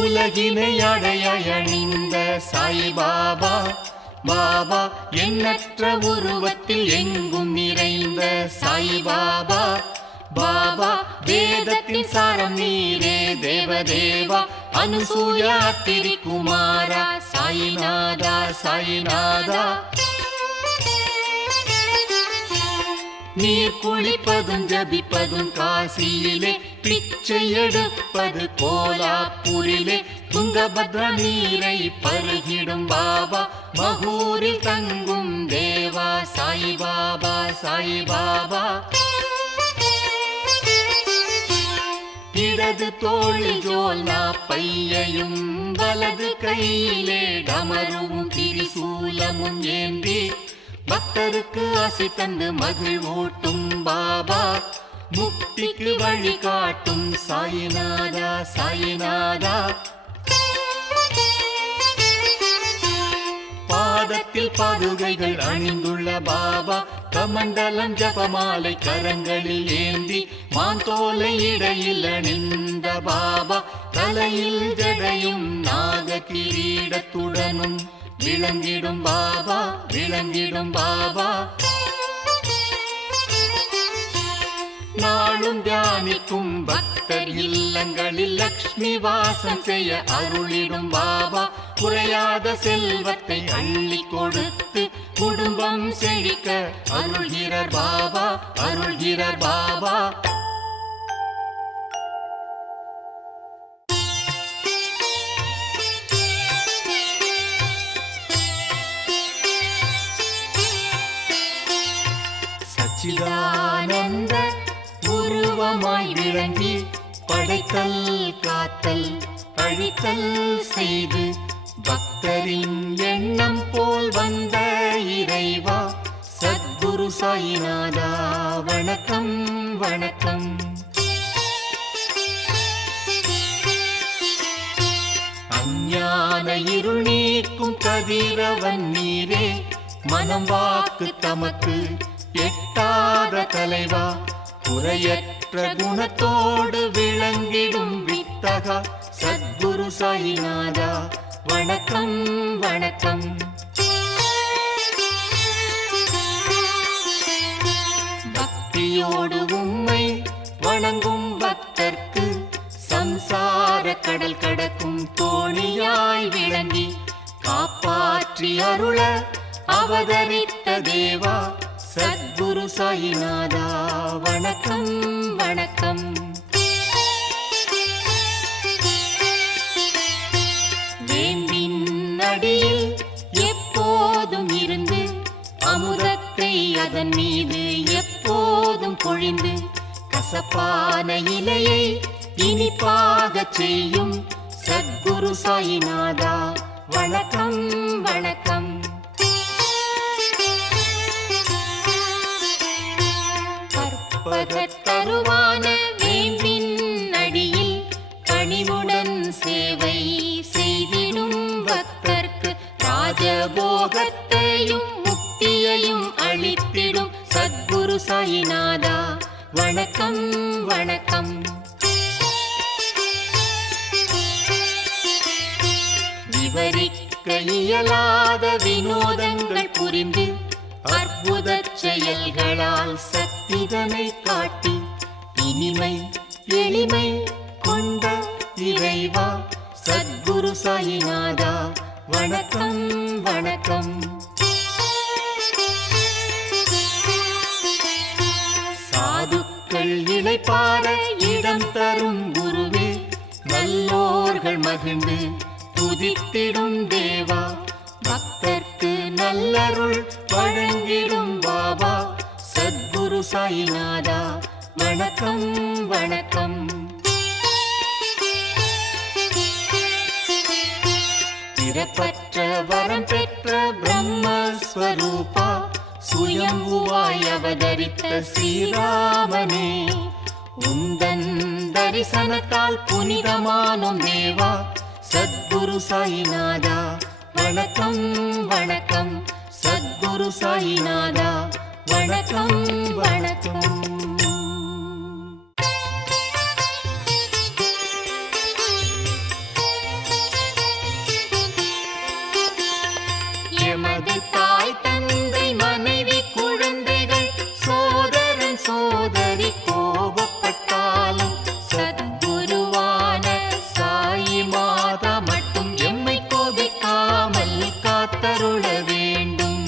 உலகினை அடைய அணிந்த சாய் பாபா. பாபா எண்ணற்ற உருவத்தில் எங்கும் நிறைந்த சாய் பாபா. பாபா வேதத்தின் சாரம் நீரே தேவதேவா. அனுசூயா திரிகுமாரா சாயிநாதா சாயிநாதா. நீர் குளிப்பதும் ஜபிப்பதும் காசியிலே. பிச்சை எடுப்பது கோலாப்பூரிலே. துங்கபத்ரா நீரை பருகிடும் பாபா. மகூரில் தங்கும் தேவா சாய் பாபா சாய் பாபா. இடது தோளில் ஜோல்னா பையையும் வலது கையிலே டமருவும் திரிசூலமும் ஏந்தி பக்தருக்கு ஆசி தந்து மகிழ்வூட்டும் பாபா. முக்திக்கு வழி காட்டும் சாயிநாதா சாயிநாதா. பாதத்தில் பாதுகைகள் அணிந்துள்ள பாபா. கமண்டலம் ஜபமாலை கரங்களில் ஏந்தி மாந்தோலை இடையில் அணிந்த பாபா. தலையில் ஜடையும் நாக கிரீடத்துடனும் விளங்கிடும் பாபா விளங்கிடும் பாபா. நாளும் தியானிக்கும் பக்தர் இல்லங்களில் லக்ஷ்மி வாசம் செய்ய அருளிடும் பாபா. குறையாத செல்வத்தை அள்ளி கொடுத்து குடும்பம் செழிக்க அருள்கிறார் பாபா அருள்கிறார் பாபா. சச்சிதானந்த உருவமாய் விளங்கி படைத்தல் காத்தல் அழித்தல் செய்து பக்தரின் எண்ணம் போல் வந்த இறைவா. சத்குரு சாயிநாதா வணக்கம் வணக்கம். அஞ்ஞான இருள் நீக்கும் கதிரவன் நீரே. மனம் வாக்கு தமக்கு எட்டாத தலைவா. குறையற்ற குணத்தோடு விளங்கிடும் வித்தகா. சத்குரு சாயிநாதா வணக்கம் வணக்கம். பக்தியோடு உம்மை வணங்கும் பக்தர்க்கு சம்சார கடல் கடக்கும் தோணியாய் விளங்கி காப்பாற்றி அருள அவதரித்த தேவா. சத்குரு சாயிநாதா வணக்கம் வணக்கம். வேம்பின் அடியில் எப்போதும் இருந்து அமுதத்தை அதன் மீது எப்போதும் பொழிந்து கசப்பான இலையை இனிப்பாக செய்யும் சத்குரு சத்குரு சாயிநாதா வணக்கம் வணக்கம். கற்பகத்தருவான வேம்பின் அடியில் பணிவுடன் சேவை செய்திடும் பக்தர்க்கு ராஜபோகத்தையும் முக்தியையும் அளித்திடும் சத்குரு சாயிநாதா வணக்கம் வணக்கம். விவரிக்க இயலாத வினோதங்கள் புரிந்து அற்புத செயல்களால் சக்திதனை காட்டி இனிமை எளிமை கொண்ட இறைவா சத்குரு சாயிநாதா வணக்கம் வணக்கம். சாதுக்கள் இளைப்பாற இடம் தரும் குருவே நல்லோர்கள் மகிழ்ந்து துதித்திடும் தேவா பக்தர்க்கு நல்லருள் வழங்கிடும் பாபா சத்குரு சாயிநாதா வணக்கம் வணக்கம். பிறப்பற்ற வரம் பெற்ற பிரம்மஸ்வரூபா சுயம்புவாய் அவதரித்த ஸ்ரீராமனே உந்தன் தரிசனத்தால் புனிதமானோம் தேவா சத்குரு சாயிநாதா வணக்கம் வணக்கம். சத்குரு சாயிநாதா வணக்கம் வணக்கம். எமது தாய் தந்தை மனைவி குழந்தைகள் சோதரன் சோதரி கோபப்பட்டாலும் சத்குருவான சாயி மாதா மட்டும் எம்மை கோபிக்காமல் காத்தருள வேண்டும்.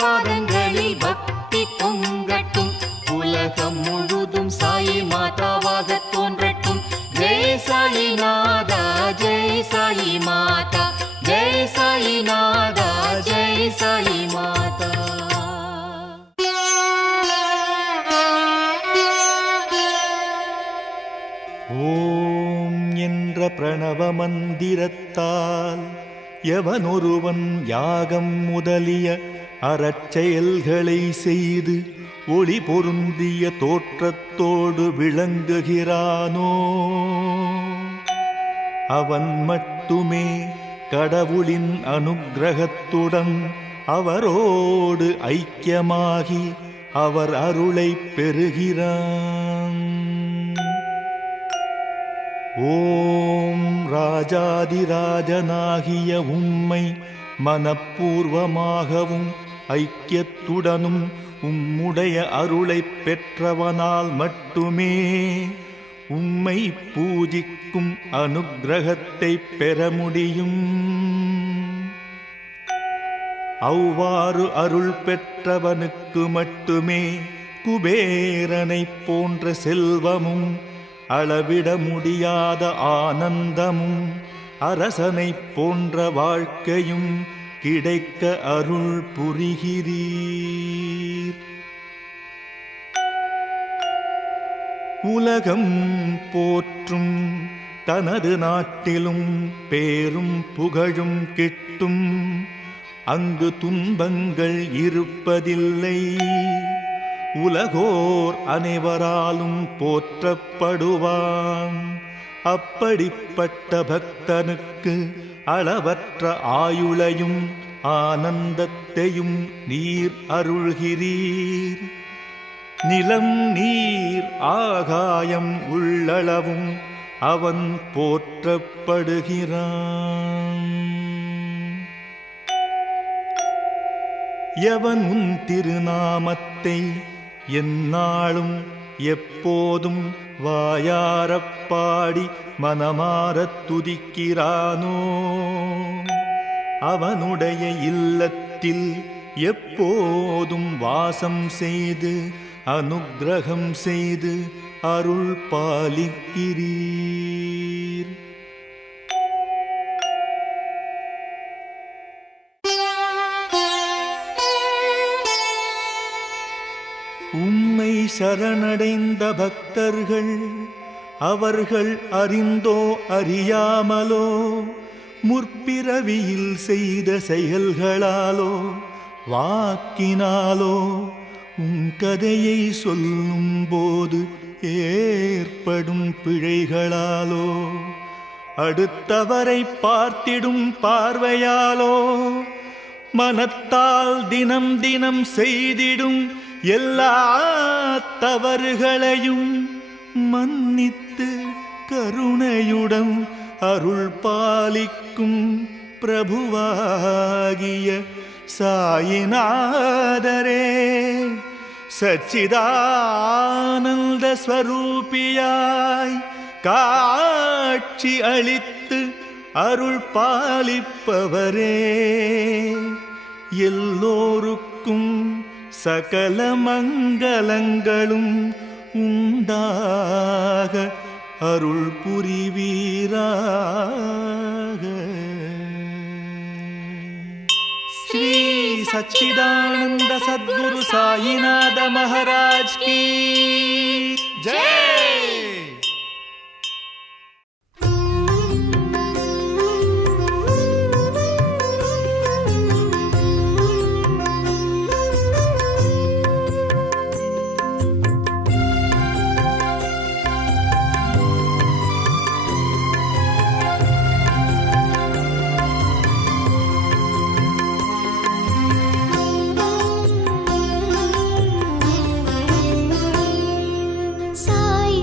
பாதங்களில் பக்தி பொங்கட்டும். உலகம் முழுதும் சாயி மாதாவாக தோன்றட்டும். ஜெய் சாயிநாதா ஜெய் சாயி மாதா, ஜெய் சாயிநாதா ஜெய் சாயி மாதா. ஓம் என்ற பிரணவ மந்திரத்தால் எவனொருவன் யாகம் முதலிய அறச்செயல்களை செய்து ஒளி பொருந்திய தோற்றத்தோடு விளங்குகிறானோ அவன் மட்டுமே கடவுளின் அனுக்கிரகத்துடன் அவரோடு ஐக்கியமாகி அவர் அருளை பெறுகிறான். ஓம் ராஜாதிராஜனாகிய உம்மை மனப்பூர்வமாகவும் ஐக்கியத்துடனும் உம்முடைய அருளை பெற்றவனால் மட்டுமே உம்மை பூஜிக்கும் அனுக்கிரகத்தை பெற முடியும். அவ்வாறு அருள் பெற்றவனுக்கு மட்டுமே குபேரனைப் போன்ற செல்வமும் அளவிட முடியாத ஆனந்தமும் அரசனைப் போன்ற வாழ்க்கையும் கிடைக்க அருள் புரிகிறீர். உலகம் போற்றும் தனது நாட்டிலும் பேரும் புகழும் கிட்டும். அங்கு துன்பங்கள் இருப்பதில்லை. உலகோர் அனைவராலும் போற்றப்படுவான். அப்படிப்பட்ட பக்தனுக்கு அளவற்ற ஆயுளையும் ஆனந்தத்தையும் நீர் அருள்கிறீர். நிலம் நீர் ஆகாயம் உள்ளளவும் அவன் போற்றப்படுகிறான். எவன் உன் திருநாமத்தை எந்நாளும் எப்போதும் வாயாரப் பாடி மனமாரத் துதிக்கிறானோ அவனுடைய இல்லத்தில் எப்போதும் வாசம் செய்து அனுக்கிரகம் செய்து அருள் பாலிக்கிறீர். உம்மை சரணடைந்த பக்தர்கள் அவர்கள் அறிந்தோ அறியாமலோ முற்பிறவியில் செய்த செயல்களாலோ வாக்கினாலோ உம் கதையை சொல்லும் போது ஏற்படும் பிழைகளாலோ அடுத்தவரை பார்த்திடும் பார்வையாலோ மனத்தால் தினம் தினம் செய்திடும் எல்லா தவறுகளையும் மன்னித்து கருணையுடன் அருள் பாலிக்கும் பிரபுவாகிய சாயிநாதரே, சச்சிதானந்த ஸ்வரூபியாய் காட்சி அளித்து அருள் பாலிப்பவரே, எல்லோருக்கும் சகல மங்களங்களும் உண்டாக அருள் புரிவீராக. ஸ்ரீ சச்சிதானந்த சத்குரு சாயிநாத மகாராஜ் கி ஜெய். சாய்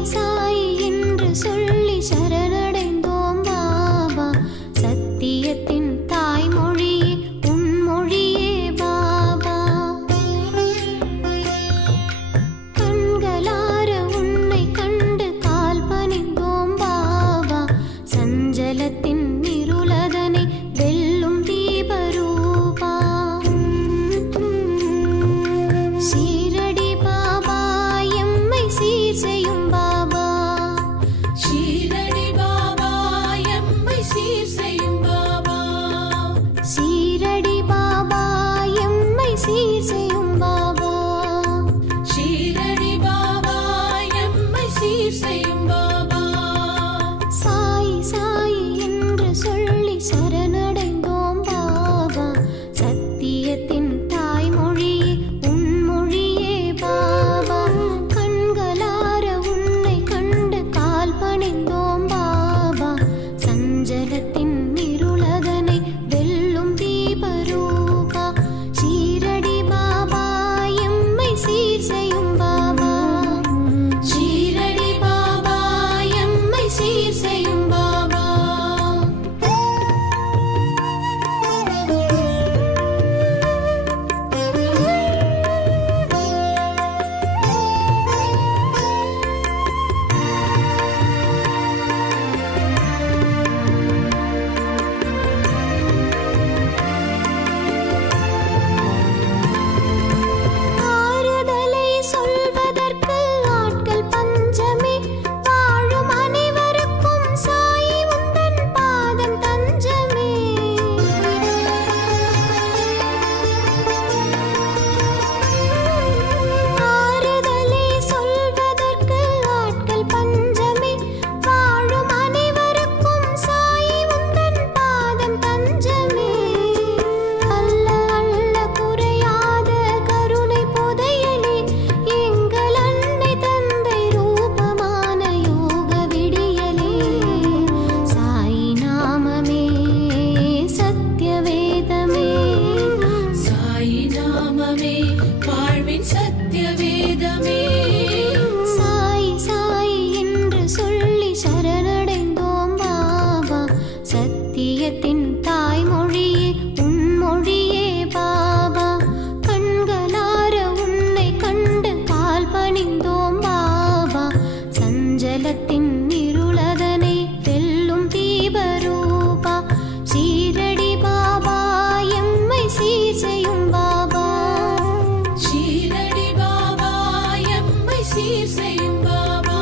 ஷீரடி பாபா எம்மை சீர் செய்யும் பாபா. ஷீரடி பாபா எம்மை சீர் செய்யும் பாபா. ஷீரடி பாபா எம்மை சீர் செய்யும் பாபா. ஷீரடி பாபா எம்மை சீர் செய்யும் பாபா. சாய் சாய் என்று சொல்லி சரணடைந்தோம் பாபா. சத்தியத்தின் தாய்மொழியே உன் மொழியே பாபா. கண்களார உன்னை கண்டு கால் பணிந்தோம் பாபா. சஞ்சலத்தின் இருளதனை வெல்லும் தீபரூபா. ஷீரடி பாபா எம்மை சீர் செய்யும் பாபா. ஷீரடி பாபா எம்மை சீர் செய்யும் பாபா. ஆறுதலை சொல்வதற்கு ஆட்கள் பஞ்சமே. வாழும் அனைவருக்கும் சாயி உந்தன் பாதம் தஞ்சமே. ஆறுதலை சொல்வதற்கு ஆட்கள் பஞ்சமே. வாழும் அனைவருக்கும் சாயி உந்தன் பாதம் தஞ்சமே. அல்ல அல்ல குறையாத கருணை புதையலே. எங்கள் அன்னை தந்தை ரூபமான யோக விடியலே. சாய் நாமமே சத்திய வேதமே. சாய் நாமமே வாழ்வின் சத்திய வேதமே. சாய் சாய் என்று சொல்லி சரணடைந்தோம் பாபா. சத்தியத்தின் தாய்மொழியே உன் மொழியே பாபா. கண்களார உன்னை கண்டு கால் பணிந்தோம் பாபா. சஞ்சலத்தின் இருளதனை வெல்லும் தீபரூபா. ஷீரடி பாபா எம்மை சீர் செய்யும் பாபா. ஷீரடி பாபா எம்மை சீர் செய்யும் பாபா.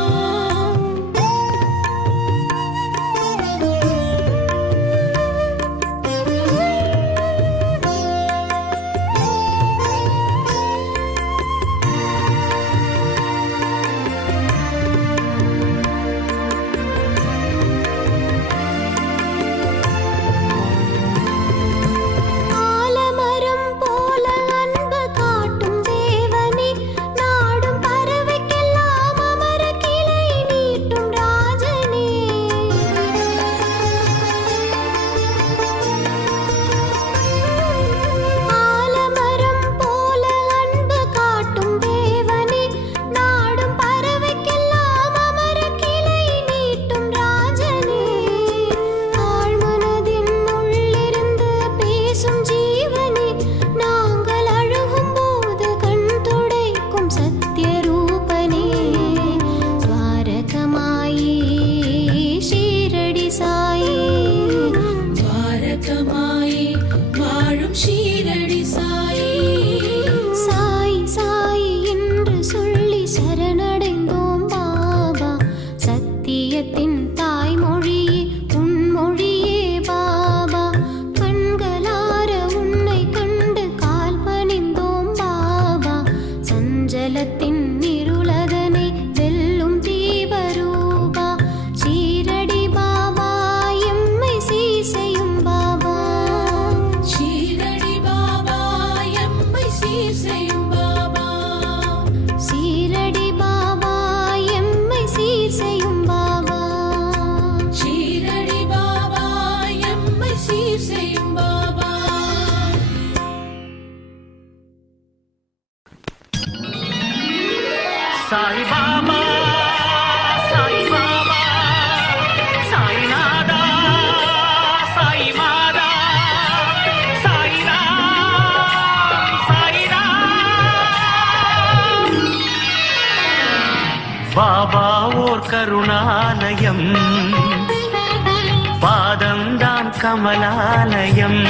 ஆலமரம் போல அன்பு காட்டும் தேவனே. நாடும் பறவைக்கெல்லாம் அமர கிளை நீட்டும் ராஜனே. ஆலமரம் போல அன்பு காட்டும் தேவனே. நாடும் பறவைக்கெல்லாம் அமர கிளை நீட்டும் ராஜனே. ஆழ்மனதின் உள்ளிருந்து பேசும் ஜீவனே. நாங்கள் அழுகும் போது கண் துடைக்கும் சத்திய ரூபனே. துவாரகமாயி ஷீரடி சாயி. துவாரகமாயி வாழும் ஷீரடி சாயி. சாய் சாய் என்று சொல்லி சரணடைந்தோம் பாபா. சத்தியத்தின் தாய்மொழியே உன் மொழியே பாபா. கண்களார உன்னை கண்டு கால் பணிந்தோம் பாபா. சஞ்சலத்தின் இருளதனை வெல்லும் தீபரூபா. ஷீரடி பாபா எம்மை சீர் செய்யும் பாபா. ஷீரடி பாபா எம்மை சீர் செய்யும் பாபா. ஷீரடி பாபா எம்மை சீர் செய்யும் பாபா. ஷீரடி பாபா எம்மை சீர் செய்யும் பாபா. சாய் பாபா சாய் பாபா சாய் நாதா சாய் மாதா சாய் ராம் சாய் ராம். பாபா ஓர் கருணாலயம். பாதம்தான் கமலாலயம்.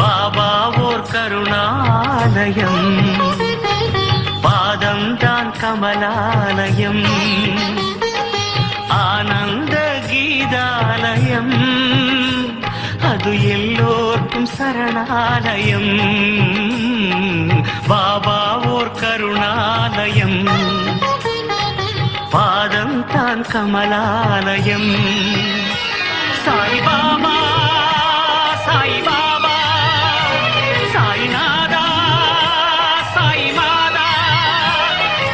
பாபா ஓர் ஓர் கருணாலயம், பாதம்தான் கமலாலயம், ஆனந்த கீதாலயம், அது எல்லோர்க்கும் சரணாலயம். பாபா ஓர் கருணாலயம், பாதம் தான் கமலாலயம். சாய் பாபா, சாய் பாபா, சாய்நாதா, சாய் மாதா,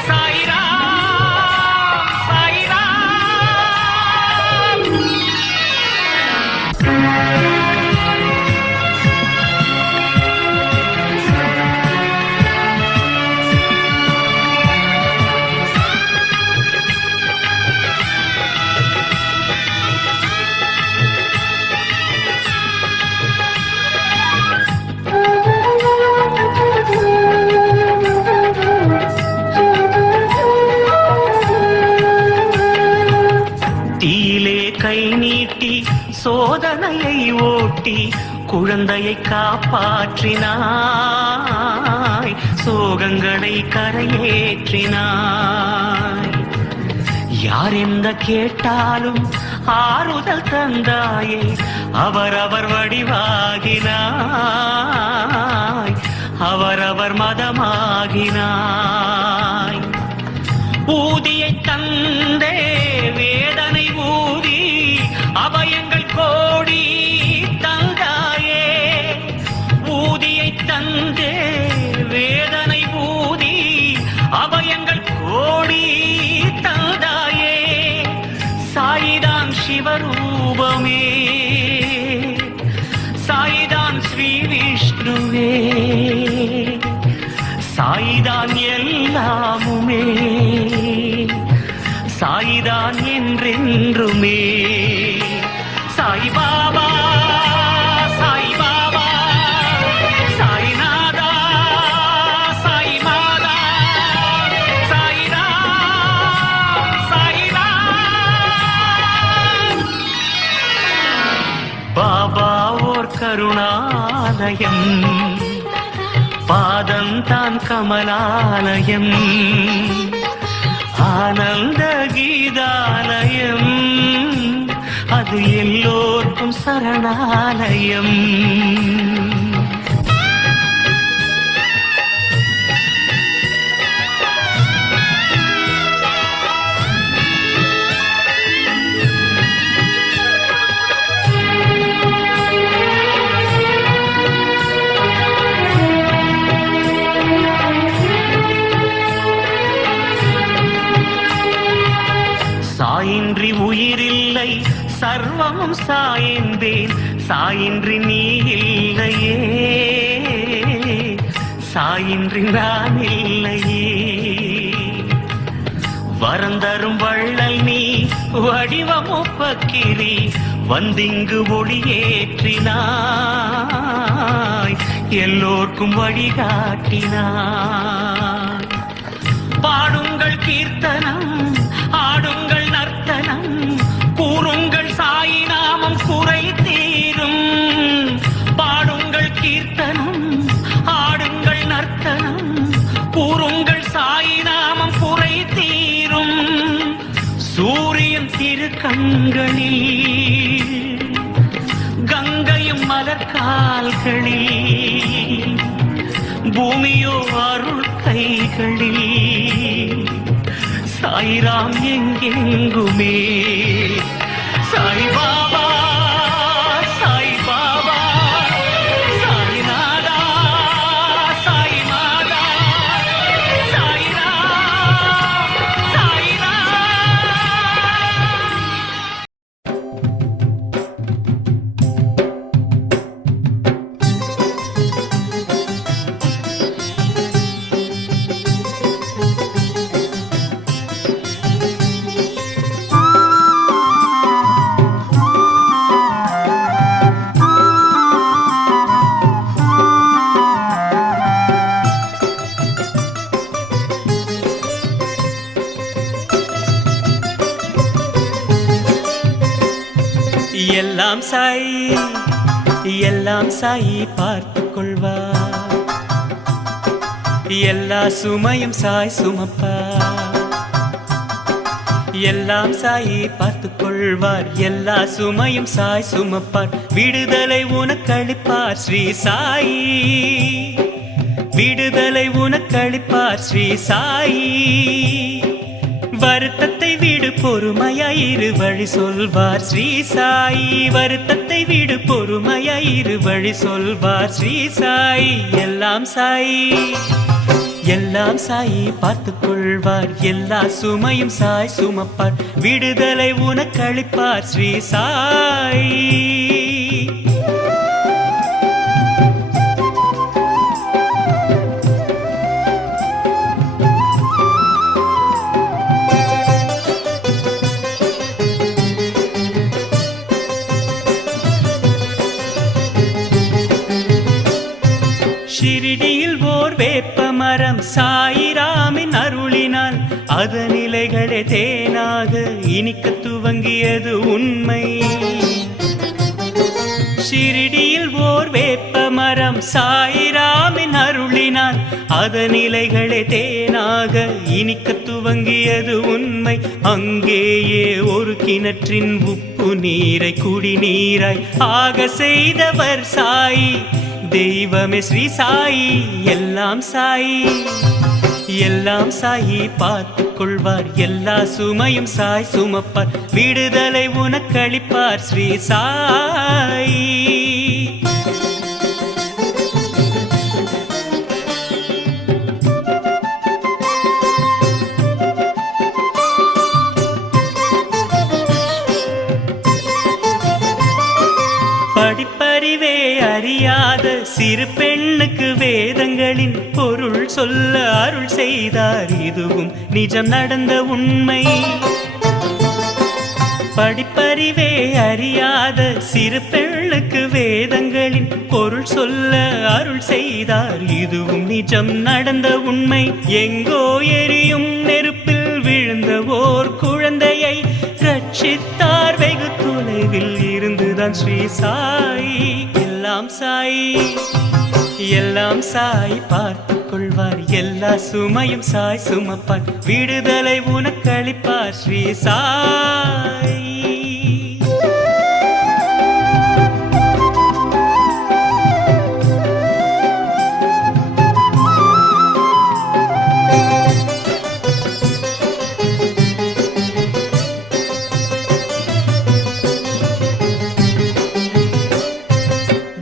சாய் ராம், சாய் ராம். தீயிலே கை நீட்டி சோதனையை ஓட்டி குழந்தையை காப்பாற்றினாய், சோகங்களை கரையேற்றினாய். யார் எந்த கேட்டாலும் ஆறுதல் தந்தாயே, அவரவர் வடிவாகினாய், அவரவர் மதமாகினாய். ஊதியை தந்தே வேதனை ஊதி அபயங்கள் கோடி தந்தாயே, ஊதியை தந்தே வேதனை ஊதி அபயங்கள் கோடி தந்தாயே. சாயிதான் சிவரூபமே, சாயிதான் ஸ்ரீ விஷ்ணுவே, சாயிதான் எல்லாமுமே, சாயிதான் என்றென்றுமே. சாய் பாபா, சாய் பாபா, சாய்நாதா, சாய் மாதா, சாய் ராம், சாய் ராம். பாபா ஓர் கருணாலயம், பாதம் தான் கமலாலயம், ஆனந்த கீதாலயம், அது எல்லோர்க்கும் சரணாலயம். சாயின்றி உயிரில்லை, சர்வமும் சாயென்பேன், சாயின்றி நீ இல்லையே, சாயின்றி நான் இல்லையே. வரந்தரும் வள்ளல் நீ, வடிவமுப்பக்கிரி, வந்திங்கு ஒளியேற்றினாய், எல்லோர்க்கும் வழிகாட்டினாய். பாடுங்கள் கீர்த்தனம், ஆடுங்கள் நர்த்தனம், கூறுங்கள் சாயி நாமம் குறை தீரும். பாடுங்கள் கீர்த்தனம், ஆடுங்கள் நர்த்தனம், கூறுங்கள் சாயி நாமம் குறை தீரும். சூரியன் திருக்கண்களில், கங்கையும் மலர்கால்களில், பூமியோ அருள் கைகளில், சாய்ராம் எங்கெங்குமே. சாய் பாபா, சாய் பாபா, சாய்நாதா, சாய் மாதா, சாய் ராம், சாய் ராம். எல்லாம் சாய், எல்லாம் சாய் பார்த்துக் கொள்வார். எல்லா சுமையும் சாய் சுமப்பா எல்லாம் சாயி பார்த்துக் கொள்வார் எல்லா சுமையும் சாய் சுமப்பார் விடுதலை உனக்களிப்பார் ஸ்ரீ சாயி விடுதலை உனக்களிப்பார் ஸ்ரீ சாயி வருத்தத்தை விடு பொறுமையாயிரு வழி சொல்வார் ஸ்ரீ சாயி வருத்தத்தை விடு பொறுமையாயிரு வழி சொல்வார் ஸ்ரீ சாயி எல்லாம் சாயி எல்லாம் சாயி பார்த்துக் கொள்வார் எல்லா சுமையும் சாய் சுமப்பார் விடுதலை உனக்களிப்பார் ஸ்ரீ சாயி ஷிரிடியில் ஓர் வேப்பமரம் சாயிராமின் அருளினால் அதன் இலைகளே தேனாக இனிக்க துவங்கியது உண்மை ஷிரிடியில் ஓர் வேப்பமரம் சாயிராமின் அருளினால் அதன் இலைகளே தேனாக இனிக்க துவங்கியது உண்மை அங்கேயே ஒரு கிணற்றின் உப்பு நீரை குடிநீராய் ஆக செய்தவர் சாயி தெய்வமே ஸ்ரீ சாயி எல்லாம் சாயி எல்லாம் சாயி பார்த்துக் கொள்வார் எல்லா சுமையும் சாய் சுமப்பார் விடுதலை உனக்களிப்பார் ஸ்ரீ சாயி படிப்பறிவே அறியாத சிறு பெண்ணுக்கு வேதங்களின் பொருள் சொல்ல அருள் செய்தார் இதுவும் நிஜம் நடந்த உண்மை படிப்பறிவே அறியாத சிறு பெண்ணுக்கு வேதங்களின் பொருள் சொல்ல அருள் செய்தார் இதுவும் நிஜம் நடந்த உண்மை எங்கோ எரியும் நெருப்பில் விழுந்த ஓர் குழந்தையை ரட்சித்தார் வெகு தொலைவில் இருந்துதான் ஸ்ரீ சாயி எல்லாம் சாயி எல்லாம் சாய் பார்த்துக் கொள்வார் எல்லா சுமையும் சாய் சுமப்பார் விடுதலை உனக்களிப்பார் ஸ்ரீ சாயி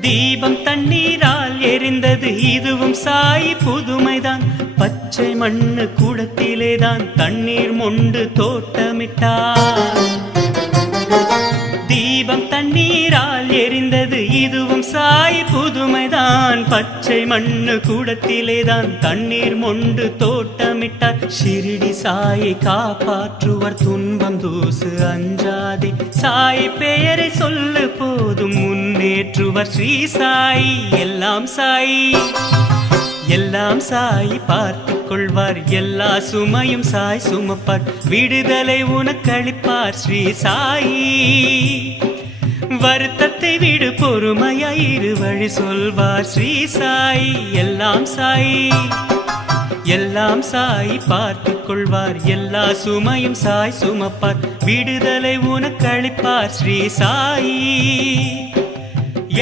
தீபம் தண்ணீரால் எரிந்தது இதுவும் சாயி புதுமைதான் பச்சை மண்ணு கூடத்திலேதான் தண்ணீர் மொண்டு தோட்டமிட்டார் தீபம் தண்ணீரால் எரிந்தது இதுவும் சாயி புதுமைதான் பச்சை மண்ணு கூடத்திலேதான் தண்ணீர் மொண்டு தோட்டமிட்டார் ஷிரிடி சாயை காப்பாற்றுவர் துன்பம் தூசு அஞ்சாதே சாய் பெயரை சொல்லு போதும் முன்னேற்றுவர் ஸ்ரீ சாயி எல்லாம் சாயி எல்லாம் சாயி பார்த்துக் கொள்வார் எல்லா சுமையும் சாய் சுமப்பார் விடுதலை உனக்களிப்பார் ஸ்ரீ சாயி வருத்தத்தை விடு பொறுமையாயிரு வழி சொல்வார் ஸ்ரீ சாயி எல்லாம் சாயி எல்லாம் சாயி பார்த்துக் கொள்வார் எல்லா சுமையும் சாய் சுமப்பார் விடுதலை உனக்களிப்பார் ஸ்ரீ சாயி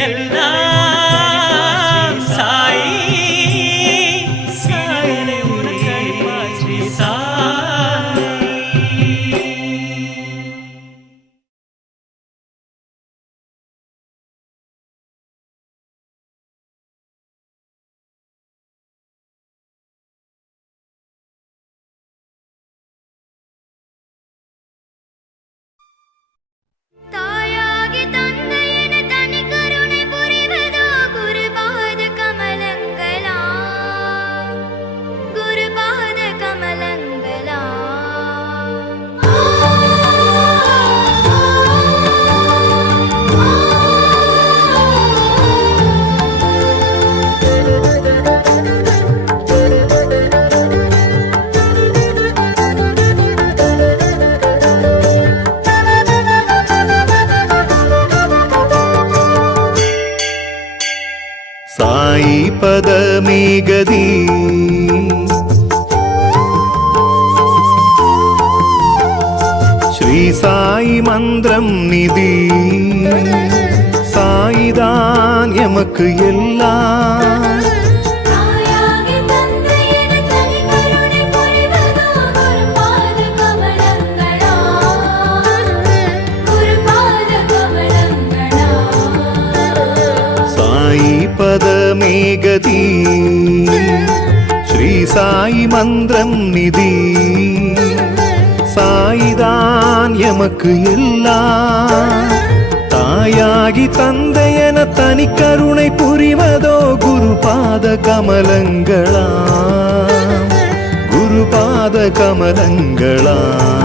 எல்லாம் சாயி சாயி உனக்களிப்பார் ஸ்ரீ சாயி தாயாகி தந்தையென தனி கருணை புரிவதோ குருபாத கமலங்கள் கதி ஸ்ரீ சாயி மந்திரம் நிதி சாயிதான் எமக்கு எல்லாம் பதமே கதி ஸ்ரீ சாயி மந்திரம் நிதி சாயிதான் எமக்கு எல்லாம் தாயாகி தந்தையென தனி கருணை புரிவதோ குருபாத கமலங்களாம் குருபாத கமலங்களாம்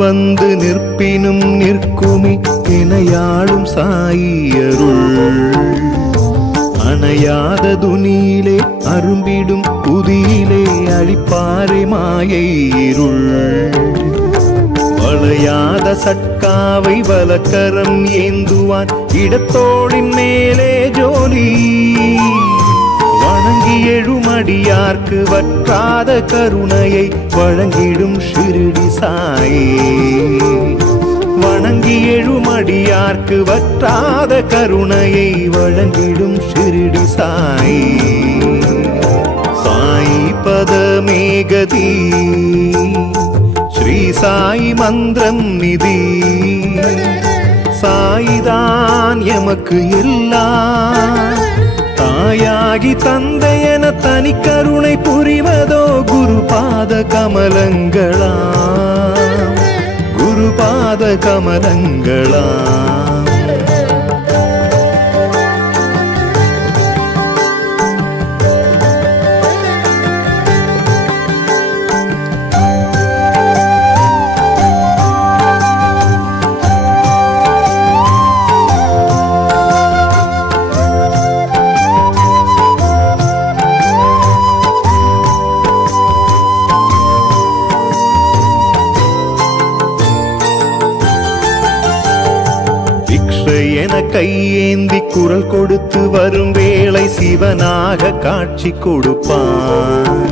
வந்து நிற்பினும் நிற்குமி இணையாளும் சாயியருள் அணையாத துணியிலே அரும்பிடும் புதியிலே அழிப்பாறை மாயை இருள் வளையாத சட்காவை வலக்கரம் ஏந்துவான் இடத்தோளின் மேலே ஜோலி வணங்கி எழுமடியார்க்கு வற்றாத கருணையை வழங்கிடும் ஷிரடி சாயி வணங்கி எழுமடியார்க்கு வற்றாத கருணையை வழங்கிடும் ஷிரடி சாயி சாயி பதமே கதி ஸ்ரீ சாயி மந்திரம் நிதி சாயிதான் எமக்கு எல்லாம் தாயாகி தந்தையென தனி கருணை புரிவதோ குருபாத கமலங்களாம் குருபாத கமலங்களாம் என கையேந்தி குரல் கொடுத்து வரும் வேளை சிவனாக காட்சி கொடுப்பான்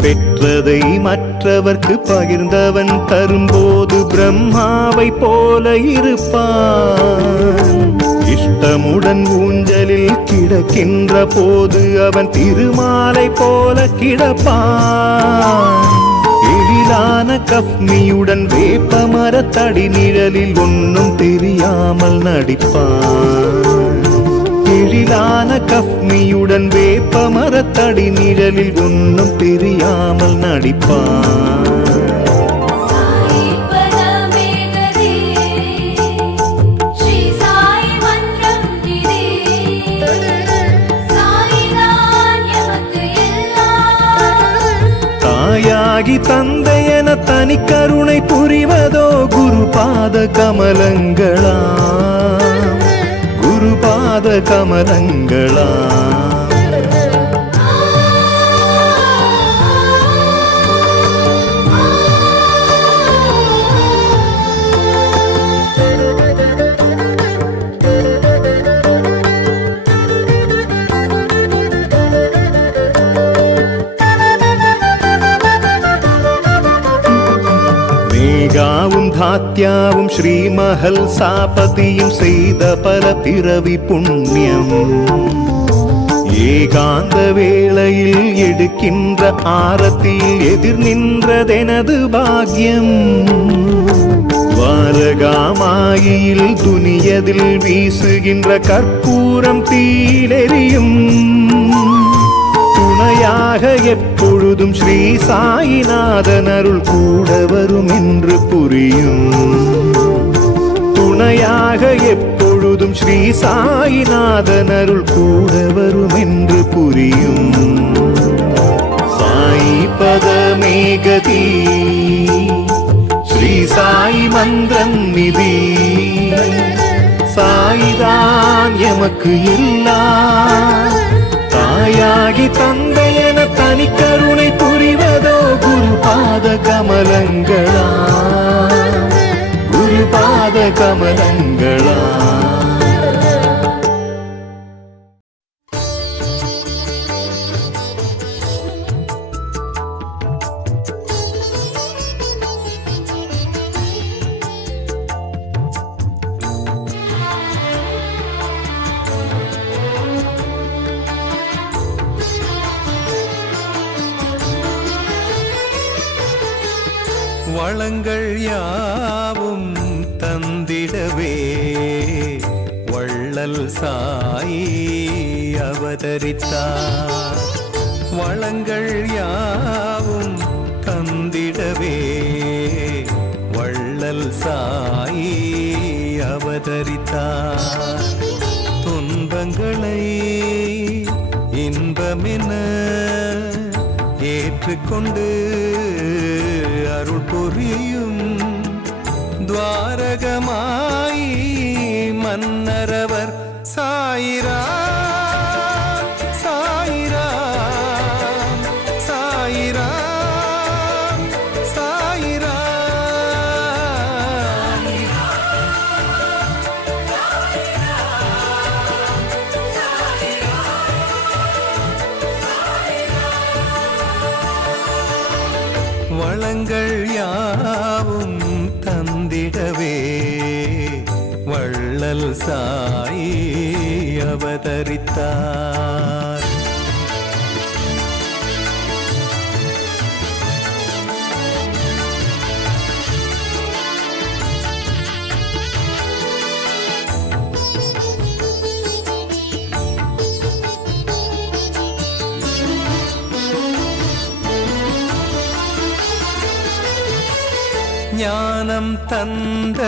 பெற்றதை மற்றவர்க்கு பகிர்ந்தவன் தரும்போது பிரம்மாவை போல இருப்பான் இஷ்டமுடன் ஊஞ்சலில் கிடக்கின்ற போது அவன் திருமாலை போல கிடப்பான் எழிலான கஃப்னியுடன் வேப்ப மரத்தடி நிழலில் ஒன்னும் தெரியாமல் நடிப்பான் எழிலான கஃப்னியுடன் வேப்ப மரத்தடி நிழலில் ஒன்னும் தெரியாமல் நடிப்பான் தாயாகி தந்தையென தனி கருணை புரிவதோ குருபாத கமலங்களாம் குருபாத கமலங்களாம் மேகாவும் தாத்யாவும் ஸ்ரீமஹல் சாபதியும் செய்த பல பிறவி புண்ணியம் ஏகாந்த வேளையில் எடுக்கின்ற ஆரத்தில் எதிர் நின்றதெனது பாக்யம் வாரகாமாயில் துனியதில் வீசுகின்ற கற்பூரம் தீலெறியும் துணையாக எப்பொழுதும் ஸ்ரீ சாயிநாதன் அருள் கூட வரும் என்று புரியும் துணையாக எப்பொழுதும் ஸ்ரீ சாயிநாதன் அருள் கூட வரும் என்று புரியும் பதமே கதி ஸ்ரீ சாய் மந்திரம் நிதி சாய்தான் எமக்கு எல்லாம் தாயாகி தந்தையென தனி கருணை புரிவதோ குருபாத கமலங்களா குருபாத கமலங்களா வளங்கள் யாவும் தந்திடவே வள்ளல் சாயி அவதரித்தார். வளங்கள் யாவும் தந்திடவே வள்ளல் சாயி அவதரித்தார். துன்பங்களை இன்பமென ஏற்றுக்கொண்டு அருள் புரியும் துவாரகமாய் மன்னரவர் சாயிராம் சாயிராம் சாயிராம் சாயிராம். வளங்கள் யாவும் தந்திடவே வள்ளல் சாயி அவதரித்தார். ஞானம் தந்த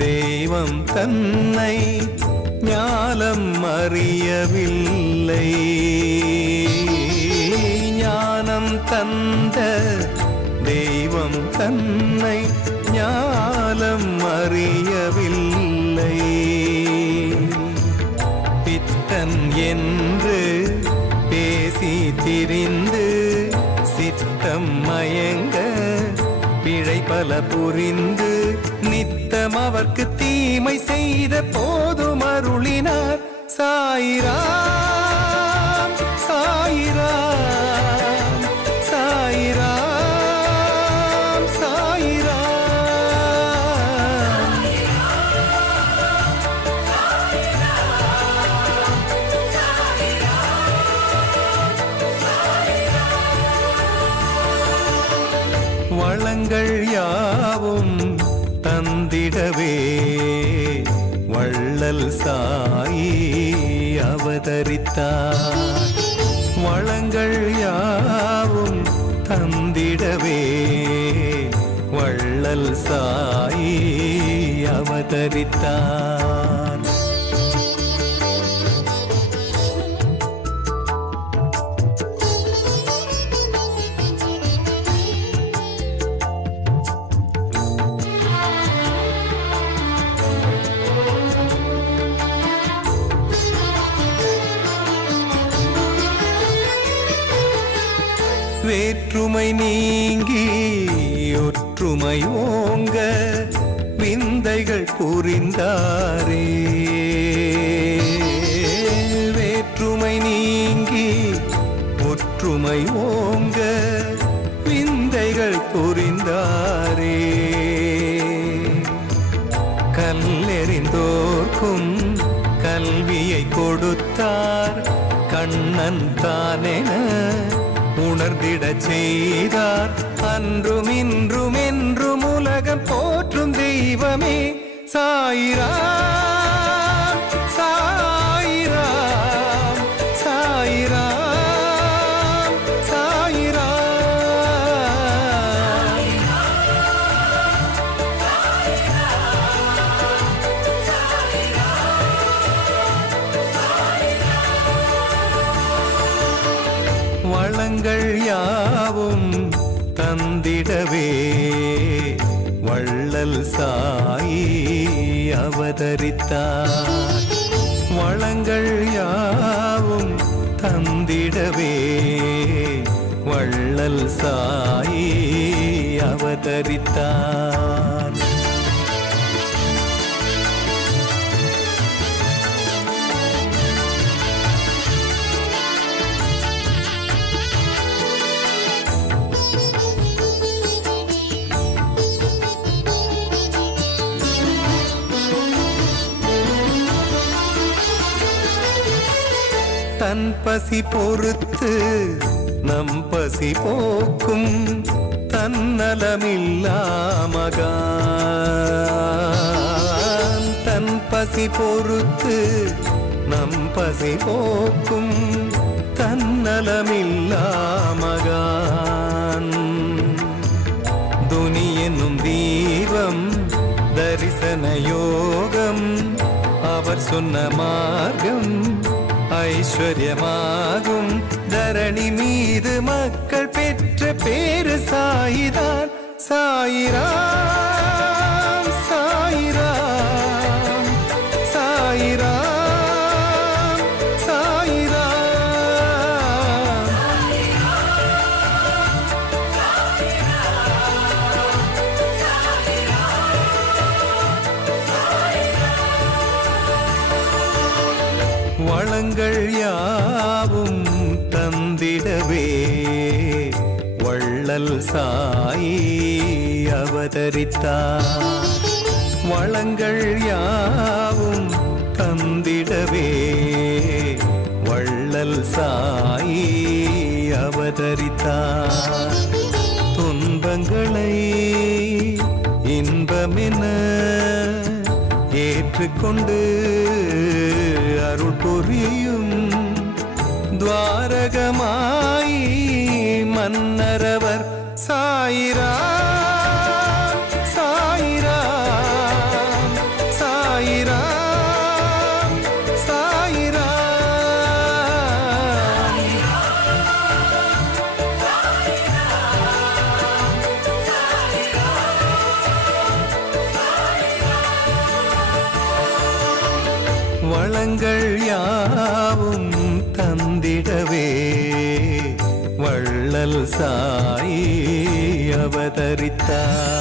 தெய்வம் தன்னை ஞானம் அறியவில்லை. ஞானம் தந்த தெய்வம் தன்னை ஞானம் அறியவில்லை. பித்தன் என்று பேசி திரிந்து சித்தம் மயங்க பிழை பல புரிந்து நித்தம் அவர்க்கு தீமை செய்த போதும் அருளினார். சாயிராம் சாயிராம் சாயிராம் சாயிராம். வளங்கள் யாவும் தந்திடவே வள்ளல் சாயி அவதரித்தார். வளங்கள் யாவும் தந்திடவே வள்ளல் சாயி அவதரித்தார். வேற்றுமை நீங்கி ஒற்றுமை ஓங்க விந்தைகள் புரிந்தாரே. வேற்றுமை நீங்கி ஒற்றுமை ஓங்க விந்தைகள் புரிந்தாரே. கல்லெறிந்தோர்க்கும் கல்வியை கொடுத்தார். கண்ணன் தானென உணர்ந்திட செய்தார். அன்றும் இன்றும் என்றும் உலகம் போற்றும் தெய்வமே சாயிராம் சாயிராம் சாயிராம் சாயிராம். வளங்கள் யாவும் யாவும் தந்திடவே வள்ளல் சாயி அவதரித்தார். வளங்கள் யாவும் தந்திடவே வள்ளல் சாயி அவதரித்தார். தன் பசி பொறுத்து நம் பசி போக்கும் தன்னலமில்லாமகான். தன் பசி பொறுத்து நம் பசி போக்கும் தன்னலமில்லாமகான். துனி என்னும் தீபம் தரிசன யோகம் அவர் சொன்ன மார்க்கம் ஐஸ்வர்யமாகும். தரணி மீது மக்கள் பெற்ற பேரு சாயிதான். சாயிராம் சாயிராம் சாயிராம் சாயிராம். வளங்கள் யாவும் தந்திடவே வள்ளல் சாயி அவதரித்தார். வளங்கள் யாவும் தந்திடவே வள்ளல் சாயி அவதரித்தார். துன்பங்களை இன்பமென ஏற்றுக்கொண்டு அருள் புரியும் துவாரகமாய் மன்னரவர். சாயிராம் சாயிராம் சாயிராம் சாயிராம். வளங்கள் யாவும் தந்திடவே வள்ளல் சாயி அவதரித்தார்.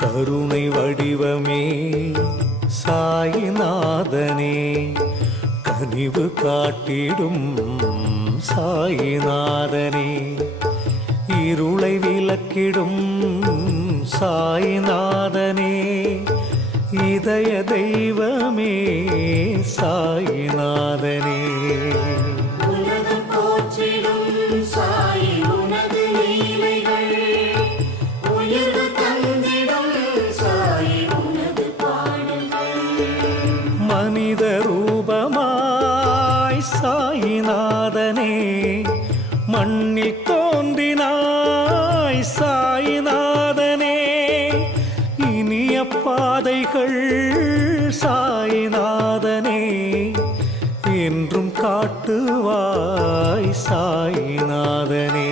கருணை வடிவமே சாயிநாதனே கனிவு காட்டிடும் சாயிநாதனே இருளை விலக்கிடும் சாயிநாதனே இதய தெய்வமே சாயிநாதனே. உலகம் போற்றிடும் சாயி உனது லீலைகள் உயர்வு தந்திடும் சாயி உனது பாடல்கள். மனித ரூபமாய் சாயிநாதனே மண்ணில் தோன்றினாய் சாயிநாதனே இனிய பாதைகள் சாயிநாதனே என்றும் காட்டுவாய் சாயிநாதனே.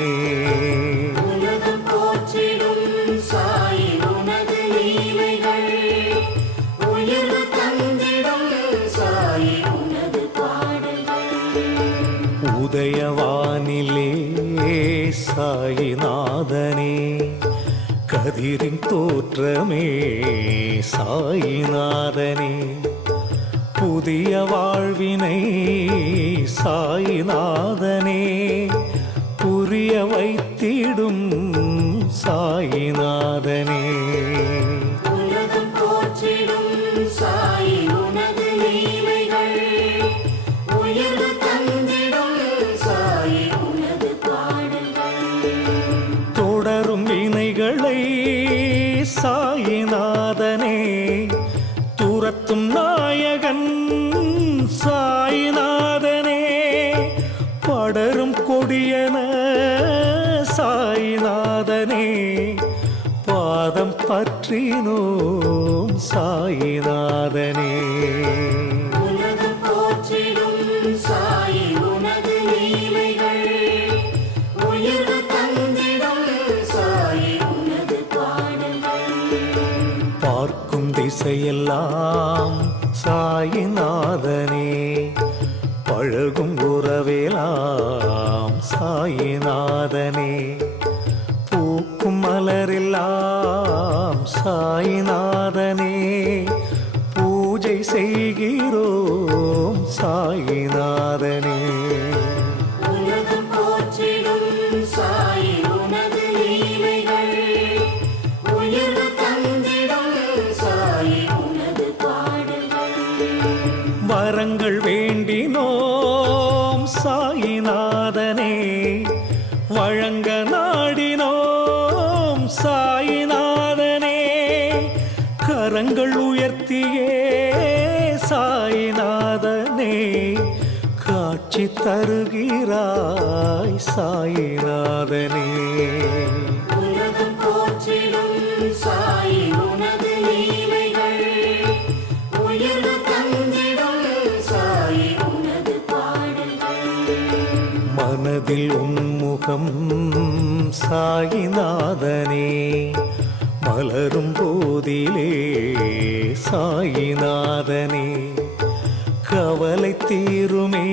உலகம் போற்றிடும் சாயி உனது லீலைகள் உயர்வு தந்திடும் சாயி உனது பாடல்கள். உதயவானிலே சாயிநாதனே கதிரின் தோற்றமே சாயிநாதனே புதிய வாழ்வினை சாயிநாதனே புரிய வைத்திடும் சாயிநாதனே. உலகம் போற்றிடும் சாயி உனது லீலைகள் உயர்வு தந்திடும் சாயி உனது பாடல்கள். தொடரும் வினைகளை சாயிநாதனே சாயிநாதனே துரத்தும் நாயகன் சாயிநாதனே படரும் கொடியன சாயிநாதனே பாதம் பற்றினோம் சாயிநாதனே உலகம் போற்றிடும் சாயி உனது லீலைகள் உயர்வு தந்திடும் சாயி உனது பாடல்கள் பார்க்கும் திசையெல்லாம் சாயிநாதனே பழகும் உறவேலாம் சாயிநாதனே பூக்கும் மலரெல்லாம் சாயிநாதனே பூஜை செய்கிறோம் சாயிநாதனே உலகம் போற்றிடும் சாயி உனது லீலைகள் உயர்வு தந்திடும் சாயி உனது பாடல்கள் வரங்கள் வேண்டினோம் சாயிநாதனே வழங்க நாடினோம் சாயிநாதனே கரங்கள் உயர்த்தியே சாயிநாதனே காட்சி தருகிறாய் சாயிநாதனே உலகம் போற்றிடும் சாயி உனது லீலைகள் உயர்வு தந்திடும் சாயி உனது பாடல்கள் மனதில் உன்முகம் சாயிநாதனே மலரும் போதிலே சாயிநாதனே கவலை தீருமே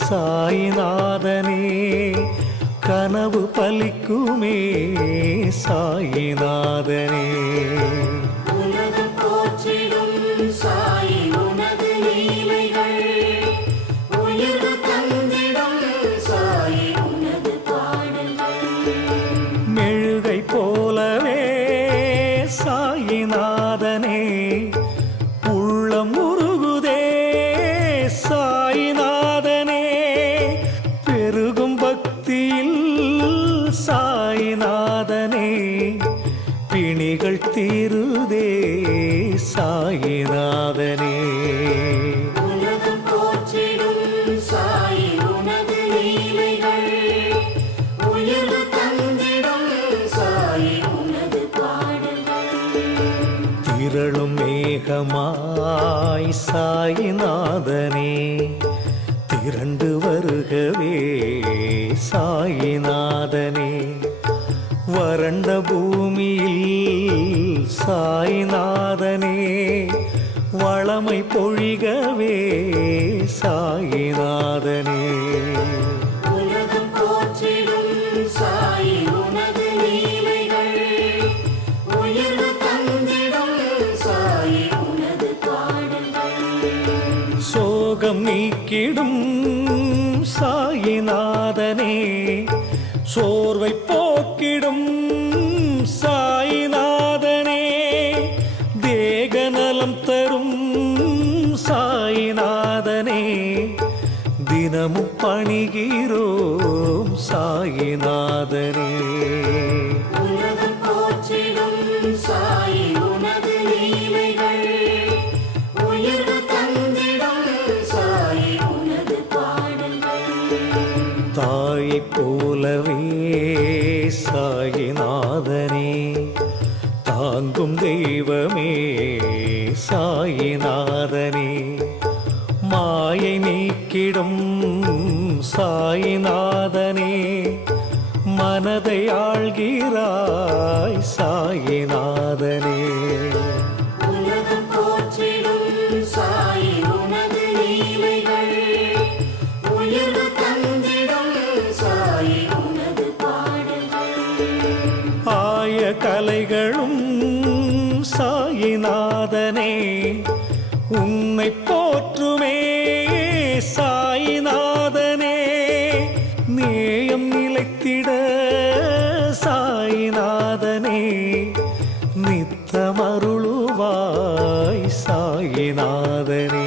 சாயிநாதனே கனவு பலிக்குமே சாயிநாதனே உலகம் போற்றிடும் சாயி உனது லீலைகள் உயர்வு தந்திடும் சாயி உனது பாடல்கள் மெழுகை போலவே சாயிநாதனே உள்ளம் உருகுதே சாயிநாதனே பெருகும் பக்தியில் சாயிநாதனே பிணிகள் தீருதே சாயிநாதனே உலகம் போற்றிடும் சாயி உனது லீலைகள் உயர்வு தந்திடும் சாயி உனது பாடல்கள் திரளும் மேகமாய் சாயிநாதனே திரண்டு வருகவே சாயிநாதனே வறண்ட பூமியில் சாயிநாதனே வளமை பொழிகவே சாயிநாதனே உலகம் போற்றிடும் சாயி உனது லீலைகள் உயர்வு தந்திடும் சாயி உனது பாடல்கள் சோகம் நீக்கிடும் சாயிநாதனே சோர்வை போக்கிடும் சாயிநாதனே தேகநலம் தரும் சாயிநாதனே தினமும் பணிகிறோம் சாயிநாதனே உலகம் போற்றிடும் சாயி உனது லீலைகள் உயர்வு தந்திடும் சாயி உனது பாடல்கள் தாயைப் போலவே சாயிநாதனே தாங்கும் தெய்வமே சாயிநாதனே மாயை நீக்கிடும் சாயிநாதனே மனதை ஆள்கிறாய் சாயிநாதனே உலகம் போற்றிடும் சாயி உனது லீலைகள் உயர்வு தந்திடும் சாயி உனது பாடல்கள் ஆய கலைகளும் சாயிநாதனே உன்னை போற்றுமே சாயிநாதனே நேயம் நிலைத்திட சாயிநாதனே நித்தமருளுவாய் சாயிநாதனே